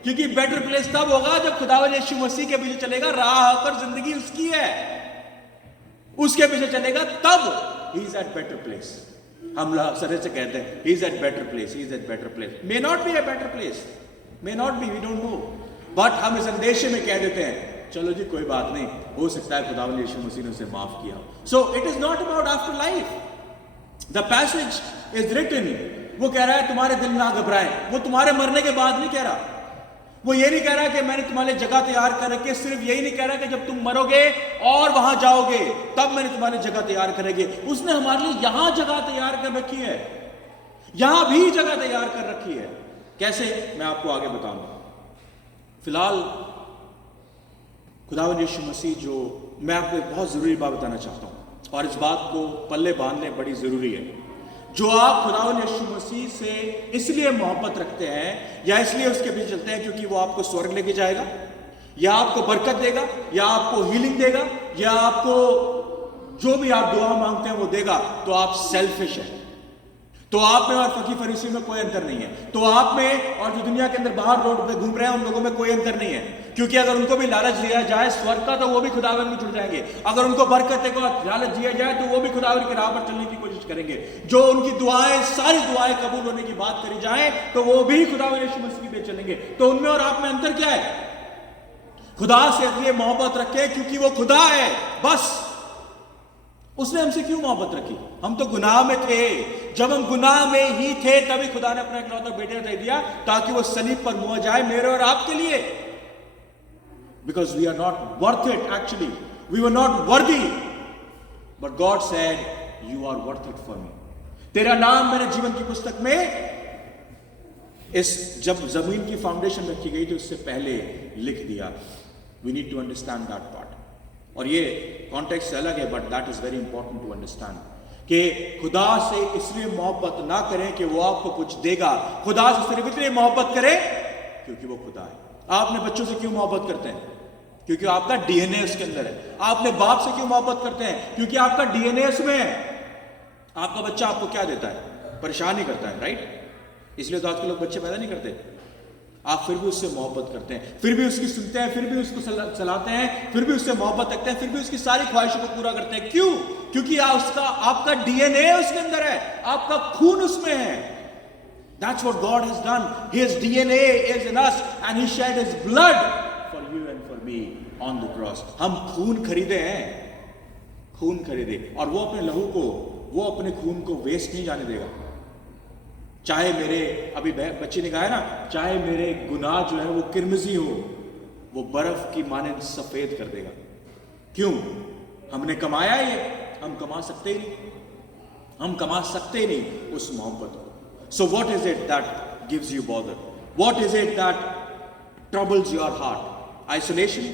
क्योंकि बेटर प्लेस तब होगा जब खुदावंद यीशु मसीह के पीछे चलेगा, राह पर जिंदगी उसकी है, उसके पीछे चलेगा तब he is at better place. हम सर से कहते हैं he is at better place, he is at better place, may not be a better place, may not be, we don't know, but हम इस अंदेशे में कह देते हैं चलो जी कोई बात नहीं, हो सकता है खुदावंद यीशु मसीह ने उसे माफ किया। So it is not about after life, the passage is written, वो कह रहा है तुम्हारे दिल ना घबराए, वो तुम्हारे मरने के बाद नहीं कह रहा, वो ये नहीं कह रहा कि मैंने तुम्हारे लिए जगह तैयार कर रखी है, सिर्फ यही नहीं कह रहा कि जब तुम मरोगे और वहां जाओगे तब मैंने तुम्हारे लिए जगह तैयार करेगी, उसने हमारे लिए यहां जगह तैयार कर रखी है, यहां भी जगह तैयार कर रखी है। कैसे, मैं आपको आगे बताऊंगा। फिलहाल खुदावंद यीशु मसीह, जो मैं आपको एक बहुत जरूरी बात बताना चाहता हूं और इस बात को पल्ले बांधने बड़ी जरूरी है, जो आप खुदावंद यीशु मसीह से इसलिए मोहब्बत रखते हैं या इसलिए उसके पीछे चलते हैं क्योंकि वो आपको स्वर्ग लेके जाएगा या आपको बरकत देगा या आपको हीलिंग देगा या आपको जो भी आप दुआ मांगते हैं वो देगा, तो आप सेल्फिश हैं। तो आप में और फकीर फरीसी में कोई अंतर नहीं है, तो आप में और जो दुनिया के अंदर बाहर रोड पे घूम रहे हैं उन लोगों में कोई अंतर नहीं है, क्योंकि अगर उनको भी लालच दिया जाए स्वर्ग का तो वो भी खुदावंद में जुड़ जाएंगे, अगर उनको बरकत का लालच दिया जाए तो वो भी खुदावंद की राह पर चलने की कोशिश करेंगे, जो उनकी दुआएं सारी दुआएं कबूल होने की बात करी जाए तो वो भी खुदावंद यीशु मसीह पे चलेंगे। तो उनमें और आप में अंतर क्या है? खुदा से इसलिए मोहब्बत रखे क्योंकि वो खुदा है, बस। उसने हमसे क्यों मोहब्बत रखी? हम तो गुनाह में थे, जब हम गुनाह में ही थे तभी खुदा ने अपना इकलौता बेटा दे दिया ताकि वो सलीब पर मुआ जाए मेरे और आपके लिए, because we are not worth it, actually we were not worthy, but God said you are worth it for me. तेरा नाम मेरे जीवन की पुस्तक में जब जमीन की फाउंडेशन रखी गई तो इससे पहले लिख दिया। We need to understand that part, और ये कॉन्टेक्स्ट अलग है but that is very important to understand कि खुदा से इसलिए मोहब्बत ना करें कि वो आपको कुछ देगा, खुदा से सिर्फ इसलिए मोहब्बत करें क्योंकि वो खुदा है। आप अपने बच्चों से क्यों मोहब्बत करते हैं? क्योंकि आपका डीएनए उसके अंदर है। आप अपने बाप से क्यों मोहब्बत करते हैं? क्योंकि आपका डीएनए उसमें है। आपका बच्चा आपको क्या देता है? परेशान ही करता है, राइट? इसलिए तो आजकल लोग बच्चे पैदा नहीं करते। आप फिर भी उससे मोहब्बत करते हैं, फिर भी उसकी सुनते हैं, फिर भी उसको चलाते हैं, फिर भी उससे मोहब्बत रखते हैं, फिर भी उसकी सारी ख्वाहिशों को पूरा करते हैं। क्यों? क्योंकि आपका डीएनए उसके अंदर है, आपका खून उसमें है। That's what God has done. His DNA is in us and He shed His blood for you and for me on the cross. हम खून खरीदे हैं, खून खरीदे, और वो अपने लहू को, वो अपने खून को वेस्ट नहीं जाने देगा। चाहे मेरे, अभी बच्चे ने कहा है ना, चाहे मेरे गुनाह जो है वो किरमिजी हो, वो बर्फ की मानंद सफेद कर देगा। क्यों? हमने कमाया ये, हम कमा सकते ही नहीं, हम कमा सकते ही नहीं उस मोहब्बत को। So what is it that gives you bother? What is it that troubles your heart? Isolation,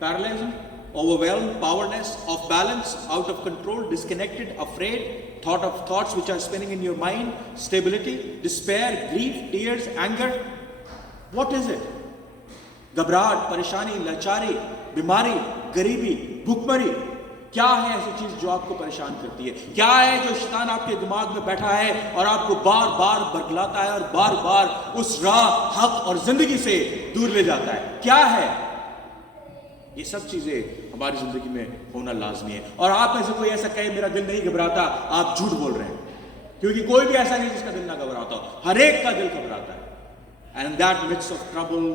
paralysis, overwhelmed, powerless, off balance, out of control, disconnected, afraid, thoughts which are spinning in your mind, stability, despair, grief, tears, anger. What is it? घबराहट, परेशानी, लाचारी, बीमारी, गरीबी, भूखमरी, क्या है ऐसी चीज जो आपको परेशान करती है? क्या है जो शैतान आपके दिमाग में बैठा है और आपको बार बार बरगलाता है और बार बार उस राह, हक और जिंदगी से दूर ले जाता है? क्या है? ये सब चीजें हमारी जिंदगी में होना लाजमी है। और आप में से कोई ऐसा कहे मेरा दिल नहीं घबराता, आप झूठ बोल रहे हैं। क्योंकि कोई भी ऐसा नहीं जिसका दिल ना घबराता हो, हर एक का दिल घबराता है. And in that midst of trouble,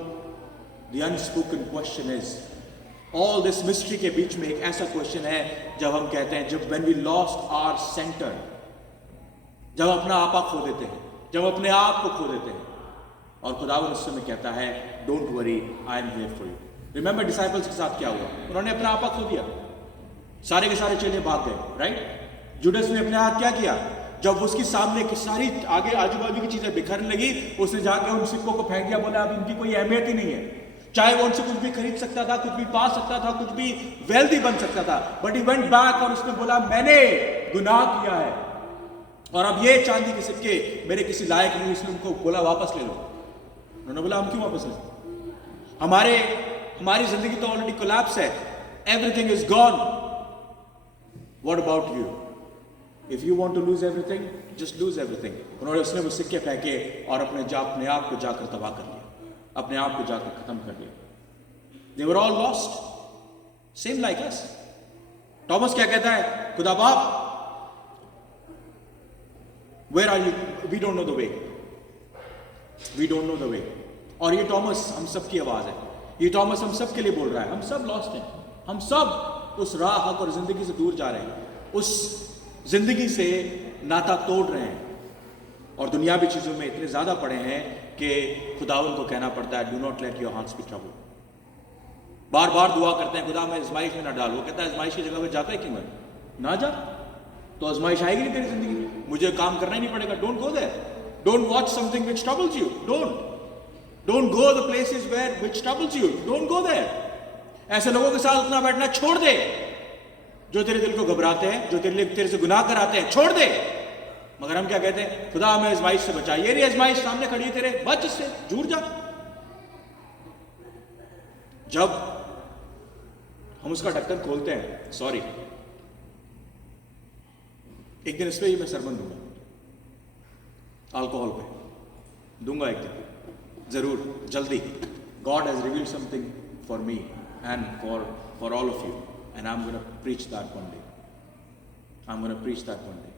the unspoken question is, all this mystery के बीच में एक ऐसा क्वेश्चन है जब हम कहते हैं, जब when we lost our center, जब अपना आपा खो देते हैं, जब अपने आप को खो देते हैं, और खुदावंद उस समय कहता है, don't worry, I am here for you. Remember disciples के साथ क्या हुआ? उन्होंने अपना आपा खो दिया, सारे के सारे चेले भाग गए, राइट? जुडस ने अपने हाथ क्या किया? जब उसके सामने की सारी आगे आजू बाजू की चीजें बिखरने लगी, उसने जाके उन सिक्कों को फेंक दिया, बोला अब इनकी कोई अहमियत ही नहीं है. चाहे वो उनसे कुछ भी खरीद सकता था, कुछ भी पा सकता था, कुछ भी वेल्दी बन सकता था, बट ही वेंट बैक और उसने बोला मैंने गुनाह किया है और अब ये चांदी के सिक्के मेरे किसी लायक नहीं. उसने उनको बोला वापस ले लो. उन्होंने बोला हम क्यों वापस लें? हमारी जिंदगी तो ऑलरेडी कोलैप्स है, everything is gone. What about you? If you want to lose everything, just lose everything. उसने वो सिक्के फेंके और अपने आप को जाकर तबाह कर दिया, अपने आप को जाकर खत्म कर दिया. They were all lost, same like us. Thomas क्या कहता है? खुदा बाप, where are you? We don't know the way. We don't know the way. और ये टॉमस हम सब की आवाज है, ये टॉमस हम सब के लिए बोल रहा है. हम सब लॉस्ट हैं, हम सब उस राह, हक और जिंदगी से दूर जा रहे हैं, उस जिंदगी से नाता तोड़ रहे हैं और दुनियावी चीजों में इतने ज्यादा पड़े हैं कि खुदावंद को कहना पड़ता है, do not let your hearts be troubled. बार बार दुआ करते हैं, खुदा मैं आजमाइश में ना डाल. वो कहता है आजमाइश की जगह पे जाता है क्यों? मैं ना जा तो आजमाइश आएगी नहीं तेरी जिंदगी में, मुझे काम करना ही नहीं पड़ेगा. Don't go there, don't watch something which troubles you, don't go the places where which troubles you, don't go there. ऐसे लोगों के साथ उतना बैठना छोड़ दे जो तेरे दिल को घबराते हैं, जो तेरे से गुनाह कराते हैं, छोड़ दे. मगर हम क्या कहते हैं? खुदा हमें आजमाइश से बचा. ये रही आजमाइश सामने खड़ी है तेरे, बच इससे, दूर जा. जब हम उसका ढक्कन खोलते हैं, सॉरी, एक दिन इस पे ही मैं सरमन दूंगा, अल्कोहल पे दूंगा एक दिन जरूर, जल्दी. God has revealed something for me and for all of you, and I'm going to preach that one day. I'm going to preach that one day.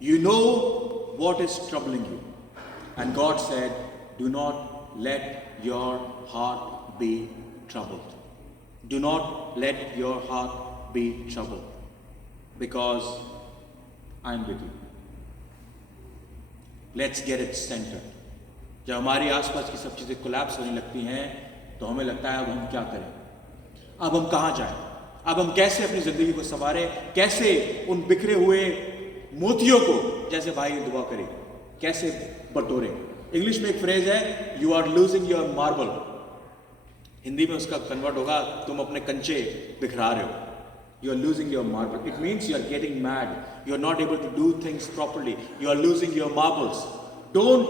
You know what is troubling you, and God said, do not let your heart be troubled. Do not let your heart be troubled, because I'm with you. Let's get it centered. जब हमारी आसपास की सब चीजें collapse होने लगती हैं तो हमें लगता है अब हम क्या करें, अब हम कहां जाएं, अब हम कैसे अपनी जिंदगी को संवारें, कैसे उन बिखरे हुए मोतियों को, जैसे भाई ने दुआ करी, कैसे बटोरें. इंग्लिश में एक फ्रेज है, you are losing your marble. Hindi में उसका कन्वर्ट होगा, तुम अपने कंचे बिखरा रहे हो. You are losing your marble. It means you are getting mad, you are not able to do things properly, you are losing your marbles. Don't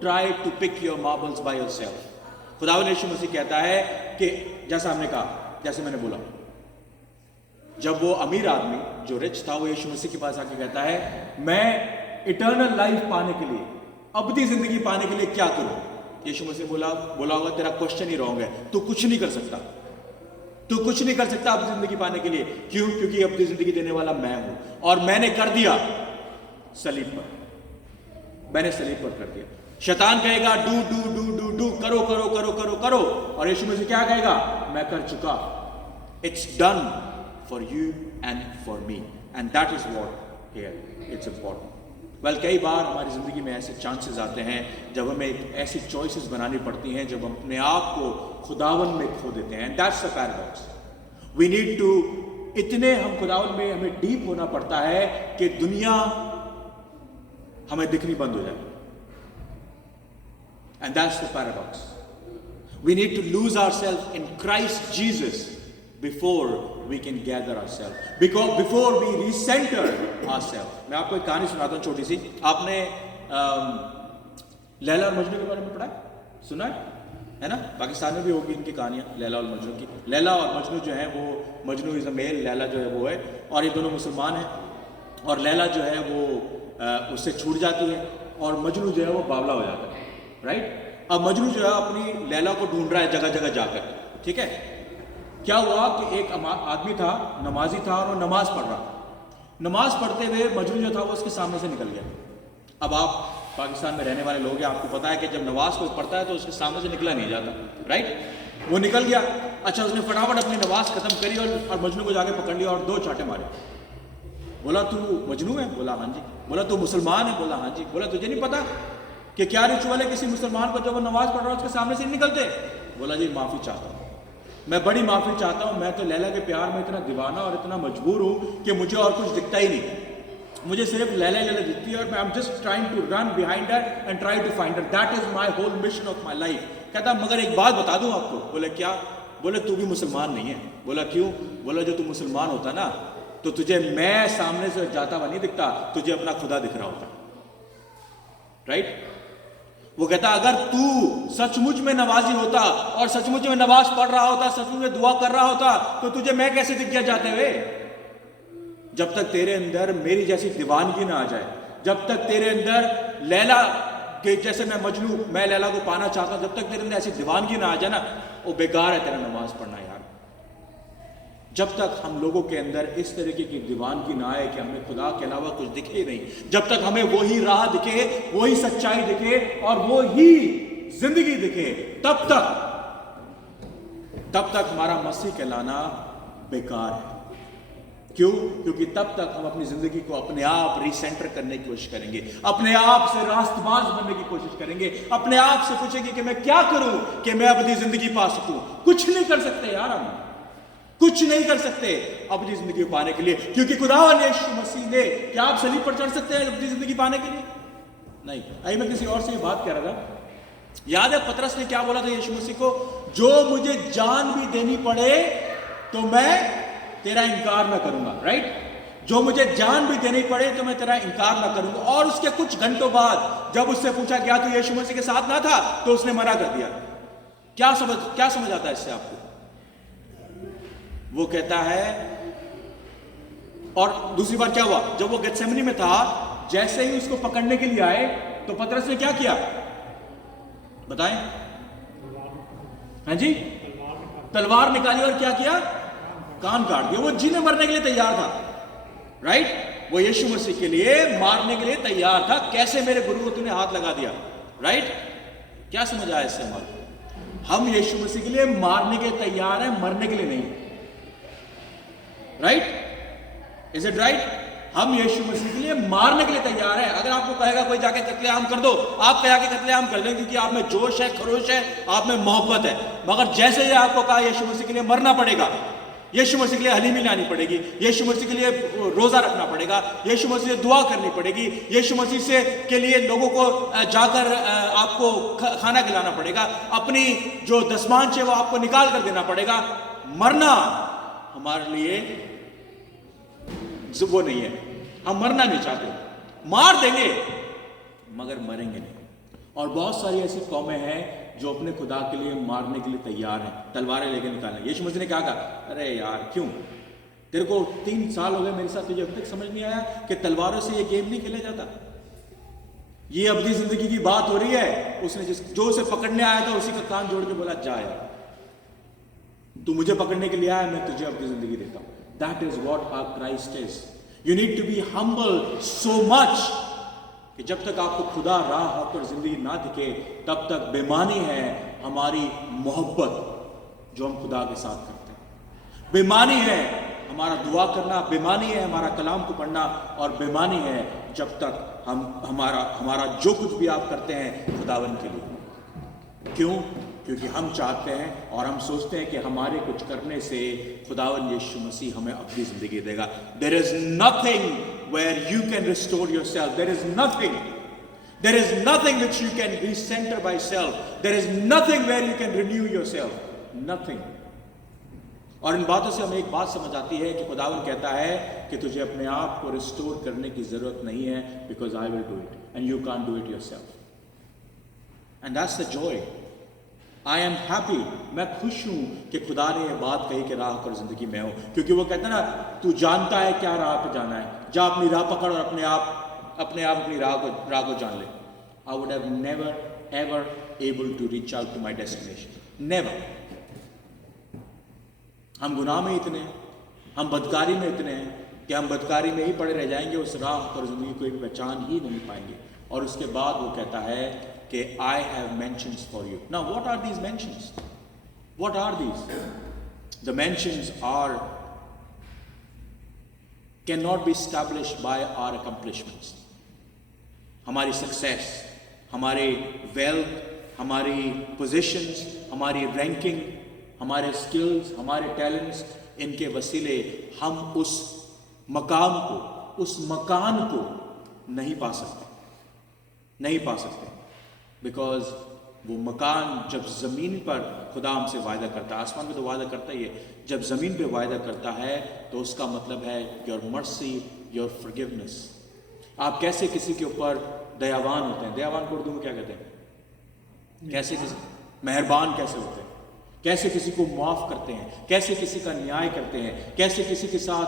try to pick your marbles by yourself. खुदावंद यीशु मसीह कहता है कि जैसा हमने कहा, जैसे मैंने बोला, जब वो अमीर आदमी जो रिच था, वो यीशु मसीह के पास आके कहता है, मैं इटर्नल लाइफ पाने के लिए, अबदी जिंदगी पाने के लिए क्या करूं? यीशु मसीह बोला होगा, तेरा क्वेश्चन ही रॉन्ग है, तू कुछ नहीं कर सकता, तू कुछ नहीं कर सकता अबदी जिंदगी पाने के लिए. क्यों? क्योंकि अबदी जिंदगी देने वाला मैं हूं, और मैंने कर दिया सलीब पर, मैंने सलीब पर कर दिया. शैतान कहेगा do do do do do, करो करो करो करो करो, और यीशु मसीह क्या कहेगा? मैं कर चुका. It's done for you and for me, and that is what here it's important. Well, कई बार हमारी जिंदगी में ऐसे चांसेस आते हैं जब हमें ऐसी चॉइसेस बनानी पड़ती हैं, जब हम अपने आप को खुदावन में खो देते हैं. and that's the paradox. we need to, इतने हम खुदावन में हमें डीप होना पड़ता है कि दुनिया हमें दिखनी बंद हो जाए. and that's the paradox. we need to lose ourselves in Christ Jesus before we can gather ourselves, because before we recenter ourselves. मैं आपको एक कहानी सुनाता हूँ छोटी सी. आपने लैला और मजनू के बारे में पढ़ा है, सुना है ना? पाकिस्तान में भी होगी इनकी कहानियाँ, लैला और मजनू की. लैला और मजनू जो है वो, Majnu is a male, Laila जो है वो है, और ये दोनों मुसलमान हैं. और लैला जो है वो उससे छूट जाती है और मजनू जो है वो बावला हो जाता है, राइट? अब मजनू जो है अपनी लैला को ढूंढ रहा है जगह जगह जाकर. ठीक है, क्या हुआ कि एक आदमी था, नमाजी था, और वो नमाज पढ़ रहा. नमाज पढ़ते हुए मजनू जो था वो उसके सामने से निकल गया। अब आप पाकिस्तान में रहने वाले लोग हैं, आपको पता है कि जब नमाज कोई पढ़ता है तो उसके सामने से निकला नहीं जाता, राइट? वो निकल गया। अच्छा, उसने फटाफट अपनी नमाज खत्म करी और मजनू को जाके पकड़ लिया और 2 चांटे मारे। बोला तू मजनू है? बोला हाँ जी। बोला तू मुसलमान है? बोला हाँ जी। बोला तुझे नहीं पता कि क्या रिचुअल है किसी मुसलमान को जब वो नमाज पढ़ रहा है उसके सामने से नहीं निकलते? बोला जी माफी चाहता हूँ, मैं बड़ी माफी चाहता हूँ, मैं तो लैला के प्यार में इतना दीवाना और इतना मजबूर हूँ कि मुझे और कुछ दिखता ही नहीं, मुझे सिर्फ लैला लैला दिखती है और I am just trying to run behind her and try to find her, that is my whole mission of my life. कहता मगर एक बात बता दूं आपको। बोले क्या? बोले तू भी मुसलमान नहीं है। बोला क्यों? बोला जो तू मुसलमान होता ना तो तुझे मैं सामने से जाता हुआ नहीं दिखता, तुझे अपना खुदा दिख रहा होता, राइट? वो कहता अगर तू सचमुच में नमाजी होता और सचमुच में नमाज पढ़ रहा होता, सचमुच में दुआ कर रहा होता तो तुझे मैं कैसे दिख गया जाते हुए? जब तक तेरे अंदर मेरी जैसी दीवानगी ना आ जाए, जब तक तेरे अंदर लैला के जैसे मैं मजनू, मैं लैला को पाना चाहता हूं, जब तक तेरे अंदर ऐसी दीवानगी ना आ जाए ना, वो बेकार है तेरा नमाज पढ़ना यार। जब तक हम लोगों के अंदर इस तरीके की दीवानगी ना आए कि हमें खुदा के अलावा कुछ दिखे ही नहीं, जब तक हमें वही राह दिखे, वही सच्चाई दिखे और वो ही जिंदगी दिखे, तब तक हमारा मसीह कहलाना बेकार है। क्यों? क्योंकि तब तक हम अपनी जिंदगी को अपने आप रिसेंटर करने की कोशिश करेंगे, अपने आप से रास्तबाज बनने की कोशिश करेंगे, अपने आप से पूछेंगे कि मैं क्या करूं कि मैं अपनी जिंदगी पा सकूं। कुछ नहीं कर सकते यार, हम कुछ नहीं कर सकते अपनी जिंदगी पाने के लिए, क्योंकि खुदावंद यीशु मसीह ने, क्या आप सलीब पर चढ़ सकते हैं अपनी जिंदगी पाने के लिए? नहीं। आई मैं किसी और से ये बात कह रहा था, याद है पतरस ने क्या बोला था यीशु मसीह को? जो मुझे जान भी देनी पड़े तो मैं तेरा इनकार ना करूंगा, राइट? जो मुझे जान भी देनी पड़े तो मैं तेरा इनकार ना करूंगा। और उसके कुछ घंटों बाद जब उससे पूछा गया तो यीशु मसीह के साथ ना था, तो उसने मना कर दिया। क्या समझ आता है इससे आपको? वो कहता है, और दूसरी बार क्या हुआ, जब वो गेत्सेमनी में था, जैसे ही उसको पकड़ने के लिए आए तो पतरस ने क्या किया बताएं? हाँ जी, तलवार निकाली और क्या किया? कान काट दिया। वो जीने मरने के लिए तैयार था, राइट? वो यीशु मसीह के लिए मारने के लिए तैयार था। कैसे मेरे गुरु को तूने हाथ लगा दिया, राइट? क्या समझ आया इससे हमारे? हम यीशु मसीह के लिए मारने के लिए तैयार हैं, मरने के लिए नहीं, राइट? Is it right? हम यीशु मसीह के लिए मारने के लिए तैयार हैं। अगर आपको कहेगा कोई जाके कत्लेआम कर दो, आप जाके कत्लेआम कर दें, क्योंकि आप में जोश है, खरोश है, आप में मोहब्बत है। मगर जैसे ही आपको कहा यीशु मसीह के लिए मरना पड़ेगा, यीशु मसीह के लिए हलीमी लानी पड़ेगी, यीशु मसीह के लिए रोजा रखना पड़ेगा, यीशु मसीह से दुआ करनी पड़ेगी, यीशु मसीह से के लिए लोगों को जाकर आपको खाना खिलाना पड़ेगा, अपनी जो दसमांश है वो आपको निकाल कर देना पड़ेगा। मरना हमारे लिए वो नहीं है, हम मरना नहीं चाहते, मार देंगे मगर मरेंगे नहीं। और बहुत सारी ऐसी कौमें हैं जो अपने खुदा के लिए मारने के लिए तैयार हैं, तलवारें लेकर निकालने। यीशु मसीह ने क्या कहा? अरे यार क्यों, तेरे को 3 साल हो गए मेरे साथ, तुझे अब तक समझ नहीं आया कि तलवारों से ये गेम नहीं खेला जाता? ये अपनी जिंदगी की बात हो रही है। उसने जो उसे पकड़ने आया था उसी का कान जोड़ के बोला, जा यार, तू मुझे पकड़ने के लिए आया, मैं तुझे अपनी जिंदगी देता हूं। That is what our Christ is. You need to be humble so much कि जब तक आपको खुदा राह पर जिंदगी ना दिखे, तब तक बेमानी है हमारी मोहब्बत जो हम खुदा के साथ करते हैं। बेमानी है हमारा दुआ करना, बेमानी है हमारा कलाम को पढ़ना, और बेमानी है जब तक हम हमारा जो कुछ भी आप करते हैं खुदावन के लिए। क्यों? क्योंकि हम चाहते हैं और हम सोचते हैं कि हमारे कुछ करने से खुदावन यीशु मसीह हमें अपनी जिंदगी देगा। There is nothing where you can restore yourself. There is nothing which you can recenter by self. There is nothing where you can renew yourself. Nothing. और इन बातों से हमें एक बात समझ आती है कि खुदावन कहता है कि तुझे अपने आप को रिस्टोर करने की जरूरत नहीं है, because I will do it and you can't do it yourself. And that's the joy. I am happy. मैं खुश हूं कि खुदा ने ये बात कही कि राह पर जिंदगी में हो, क्योंकि वो कहता है ना, तू जानता है क्या राह पे जाना है, जा अपनी राह पकड़ और अपने आप अपनी राह को जान ले। I would have never ever able to reach out to my destination. Never. हम गुनाह में इतने हैं, हम बदकारी में इतने हैं कि हम बदकारी में ही पड़े रह जाएंगे, उस राह पर जिंदगी कोई भी पहचान ही नहीं पाएंगे। और उसके बाद वो कहता है कि I have mansions for you. Now what are these mansions? What are these? The mansions are can not be established by our accomplishments. हमारी सक्सेस, हमारे वेल्थ, हमारी पोजीशंस, हमारी रैंकिंग, हमारे स्किल्स, हमारे टैलेंट्स, इनके वसीले हम उस मकाम को नहीं पा सकते, बिकॉज वो मकान जब ज़मीन पर खुदा हमसे वायदा करता है, आसमान में तो वायदा करता ही है, जब ज़मीन पे वायदा करता है तो उसका मतलब है योर मर्सी, योर फॉरगिवनेस। आप कैसे किसी के ऊपर दयावान होते हैं? दयावान को उर्दू में क्या कहते हैं? कैसे किसी मेहरबान कैसे होते हैं? कैसे किसी को माफ़ करते हैं? कैसे किसी का न्याय करते हैं? कैसे किसी के साथ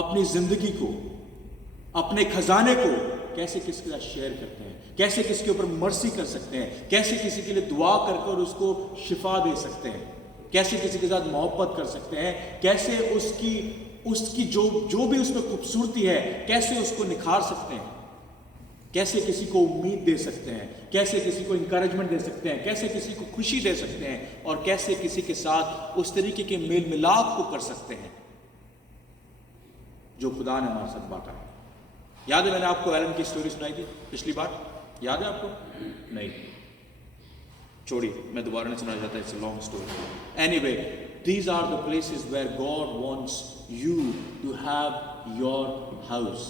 अपनी ज़िंदगी को, अपने खजाने को कैसे किसी के साथ शेयर करते हैं? कैसे किसी के ऊपर मर्सी कर सकते हैं? कैसे किसी के लिए दुआ कर उसको शिफा दे सकते हैं? कैसे किसी के साथ मोहब्बत कर सकते हैं? कैसे उसकी जो भी उसमें खूबसूरती है, कैसे उसको निखार सकते हैं? कैसे किसी को उम्मीद दे सकते हैं? कैसे किसी को इंकरेजमेंट दे सकते हैं? कैसे किसी को खुशी दे सकते हैं? और कैसे किसी के साथ उस तरीके के मेल मिलाप को कर सकते हैं जो खुदा ने हमारे साथ बांटा है। याद है मैंने आपको एलन की स्टोरी सुनाई थी पिछली बार? याद है आपको? नहीं, छोड़िए, मैं दोबारा नहीं सुनाया जाता, it's a long story. Anyway, these are the places where God wants you to have your house.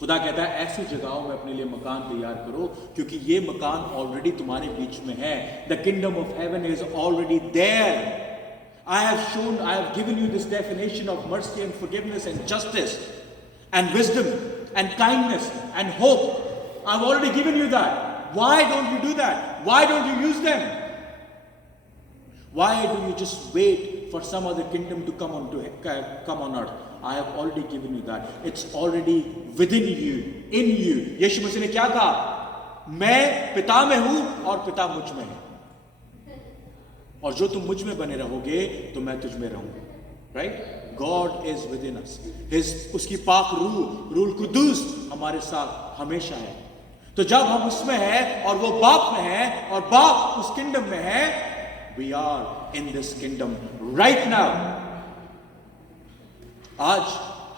खुदा कहता है ऐसी जगहों में अपने लिए मकान तैयार करो, क्योंकि ये मकान ऑलरेडी तुम्हारे बीच में है। The kingdom of heaven is already there. I have given you this definition of mercy and forgiveness and justice and wisdom and kindness and hope. I've already given you that. Why don't you do that? Why don't you use them? Why do you just wait for some other kingdom to come on earth? I have already given you that. It's already within you, in you. यीशु मसीह ने क्या कहा? मैं पिता में हूं और पिता मुझ में है, और जो तुम मुझ में बने रहोगे तो मैं तुझ में रहूंगा। Right? God is within us. उसकी पाक रूल कुदूस हमारे साथ हमेशा है। तो जब हम उसमें हैं और वो बाप में है और बाप उस किंगडम में है, we are in this kingdom right now. आज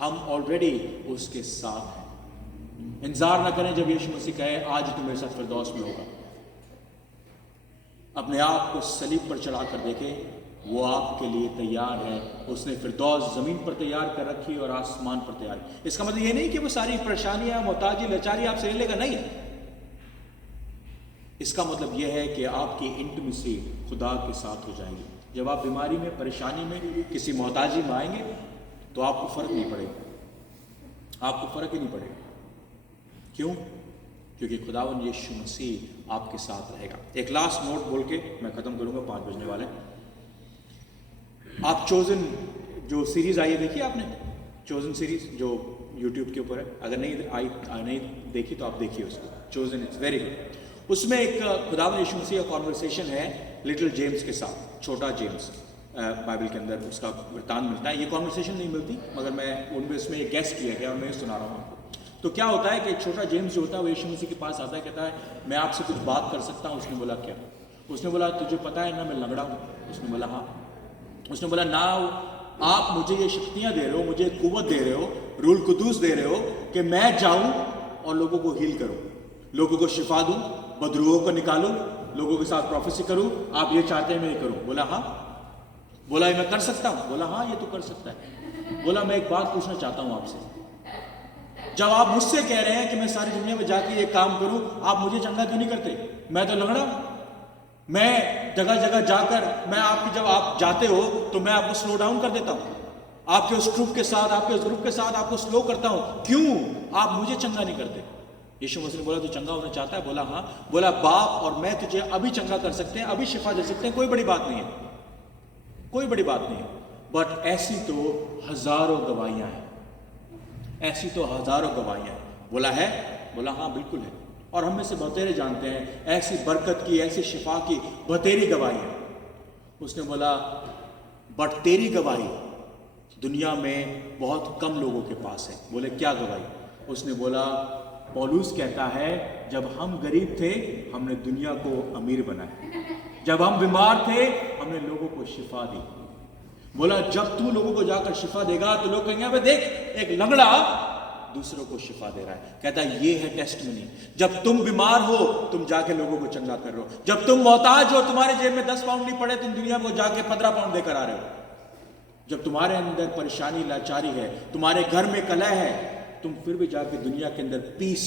हम ऑलरेडी उसके साथ हैं। इंतजार ना करें जब यीशु मसीह कहे आज तू मेरे साथ फिरदौस में होगा। अपने आप को सलीब पर चढ़ा कर देखें, वो आपके लिए तैयार है। उसने फिरदौस जमीन पर तैयार कर रखी और आसमान पर तैयार। इसका मतलब ये नहीं कि वो सारी परेशानियां, मोहताजी, लाचारी आपसे ले लेगा, नहीं। इसका मतलब यह है कि आपकी इंटिमेसी खुदा के साथ हो जाएगी। जब आप बीमारी में, परेशानी में, किसी मोहताजी में आएंगे तो आपको फर्क नहीं पड़ेगा, आपको फर्क ही नहीं पड़ेगा। क्यों? क्योंकि खुदावन यीशु मसीह आपके साथ रहेगा। एक लास्ट नोट बोल के मैं खत्म करूंगा, 5 बजने वाले। आप चोजन जो सीरीज आई है देखी आपने? चोजन सीरीज जो यूट्यूब के ऊपर है, अगर नहीं देखी तो आप देखिए उसको। Chosen it's very good. उसमें एक खुदावन यीशु मसीह का कॉन्वर्सेशन है लिटिल जेम्स के साथ, छोटा जेम्स। बाइबल के अंदर उसका वृतांत मिलता है। ये कॉन्वर्सेशन नहीं मिलती, मगर मैं उनमें उसमें एक गेस्ट किया गया और मैं सुना रहा हूँ आपको। तो क्या होता है कि एक छोटा जेम्स जो होता है वो यीशु मसीह के पास आता है, कहता है मैं आपसे कुछ बात कर सकता हूँ। उसने बोला क्या? उसने बोला तुझे पता है ना मैं लंगड़ा हूँ? उसने बोला हाँ। उसने बोला ना आप मुझे ये शक्तियाँ दे रहे हो, मुझे कुव्वत दे रहे हो, रूल कुदूस दे रहे हो कि मैं जाऊँ और लोगों को हील करूँ, लोगों को शिफा दूँ, बदरूहों को निकालूँ, लोगों के साथ प्रोफेसी करूँ। आप ये चाहते हैं मैं ये करूँ? बोला हाँ। बोला मैं कर सकता हूँ? बोला हाँ ये तो कर सकता है। बोला मैं एक बात पूछना चाहता हूँ आपसे, जब आप मुझसे कह रहे हैं कि मैं सारी दुनिया में जाके ये काम करूं, आप मुझे चंगा क्यों नहीं करते? मैं तो लंगड़ा, मैं जगह जगह जाकर मैं आपकी, जब आप जाते हो तो मैं आपको स्लो डाउन कर देता हूं, आपके उस ग्रुप के साथ, आपके उस ग्रुप के साथ आपको स्लो करता हूं। क्यों? आप मुझे चंगा नहीं करते। यीशु मसीह ने बोला तू चंगा होना चाहता है? बोला हाँ। बोला बाप और मैं तुझे अभी चंगा कर सकते हैं, अभी शिफा दे सकते हैं, कोई बड़ी बात नहीं है, कोई बड़ी बात नहीं है। बट ऐसी तो हजारों गवाहियां हैं, ऐसी तो हजारों गवाहियां हैं। बोला है? बोला हाँ बिल्कुल है। और हम में से बतेरे जानते हैं ऐसी बरकत की, ऐसी शिफा की बतेरी गवाहियां। उसने बोला बट तेरी गवाही दुनिया में बहुत कम लोगों के पास है। बोले क्या गवाही? उसने बोला पौलुस कहता है जब हम गरीब थे हमने दुनिया को अमीर बनाया, जब हम बीमार थे हमने लोगों को शिफा दी। बोला जब तू लोगों को जाकर शिफा देगा तो लोग कहेंगे अबे देख एक लंगड़ा दूसरों को शिफा दे रहा है। कहता है ये है टेस्टमनी। जब तुम बीमार हो तुम जाके लोगों को चंगा कर रहे हो, जब तुम मोहताज हो तुम्हारे जेब में 10 पाउंड नहीं पड़े तुम दुनिया को जाके 15 पाउंड देकर आ रहे हो, जब तुम्हारे अंदर परेशानी लाचारी है, तुम्हारे घर में कलह है, तुम फिर भी जाके दुनिया के अंदर पीस,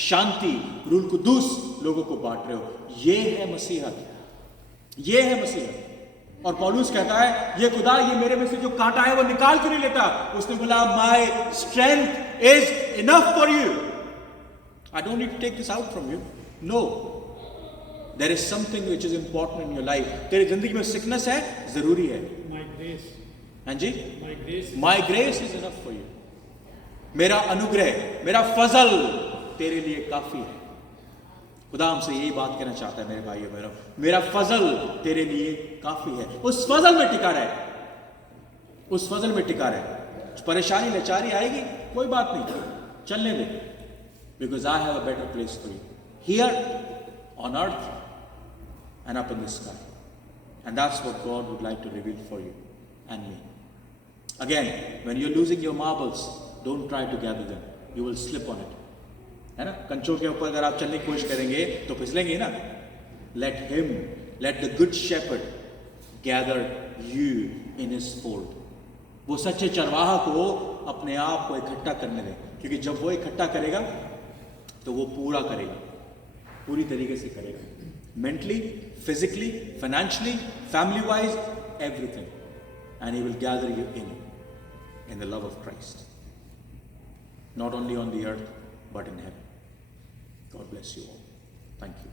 शांति, रूल कुदूस लोगों को बांट रहे हो। ये है मसीहत, ये है मसीहत। और पौलुस कहता है ये खुदा ये मेरे में से जो कांटा है वो निकाल क्यों नहीं लेता? उसने बोला my strength is enough for you, I don't need to take this out from you. No, there is something which is important in your life. तेरी जिंदगी में सिकनेस है, जरूरी है। हाँ जी, my grace is enough for you. मेरा अनुग्रह, मेरा फजल तेरे लिए काफी है। खुदा हमसे यही बात कहना चाहता है मेरे भाइयों बहनों, मेरा फजल तेरे लिए काफी है। उस फजल में टिका रहे, उस फजल में टिका रहे। परेशानी लाचारी आएगी कोई बात नहीं, चलने दे, because I have a better place for you here on earth and up in the sky, and that's what God would like to reveal for you and me. Again, when you're losing your marbles, don't try to gather them. You will slip on it. है ना? कंचों के ऊपर अगर आप चलने की कोशिश करेंगे तो फिसलेंगे ना। Let him, let the good shepherd gather you in his fold. वो सच्चे चरवाहा को अपने आप को इकट्ठा करने दें, क्योंकि जब वो इकट्ठा करेगा तो वो पूरा करेगा, पूरी तरीके से करेगा। Mentally, physically, financially, family wise, everything. And he will gather you in the love of Christ, not only on the earth but in heaven. God bless you all. Thank you.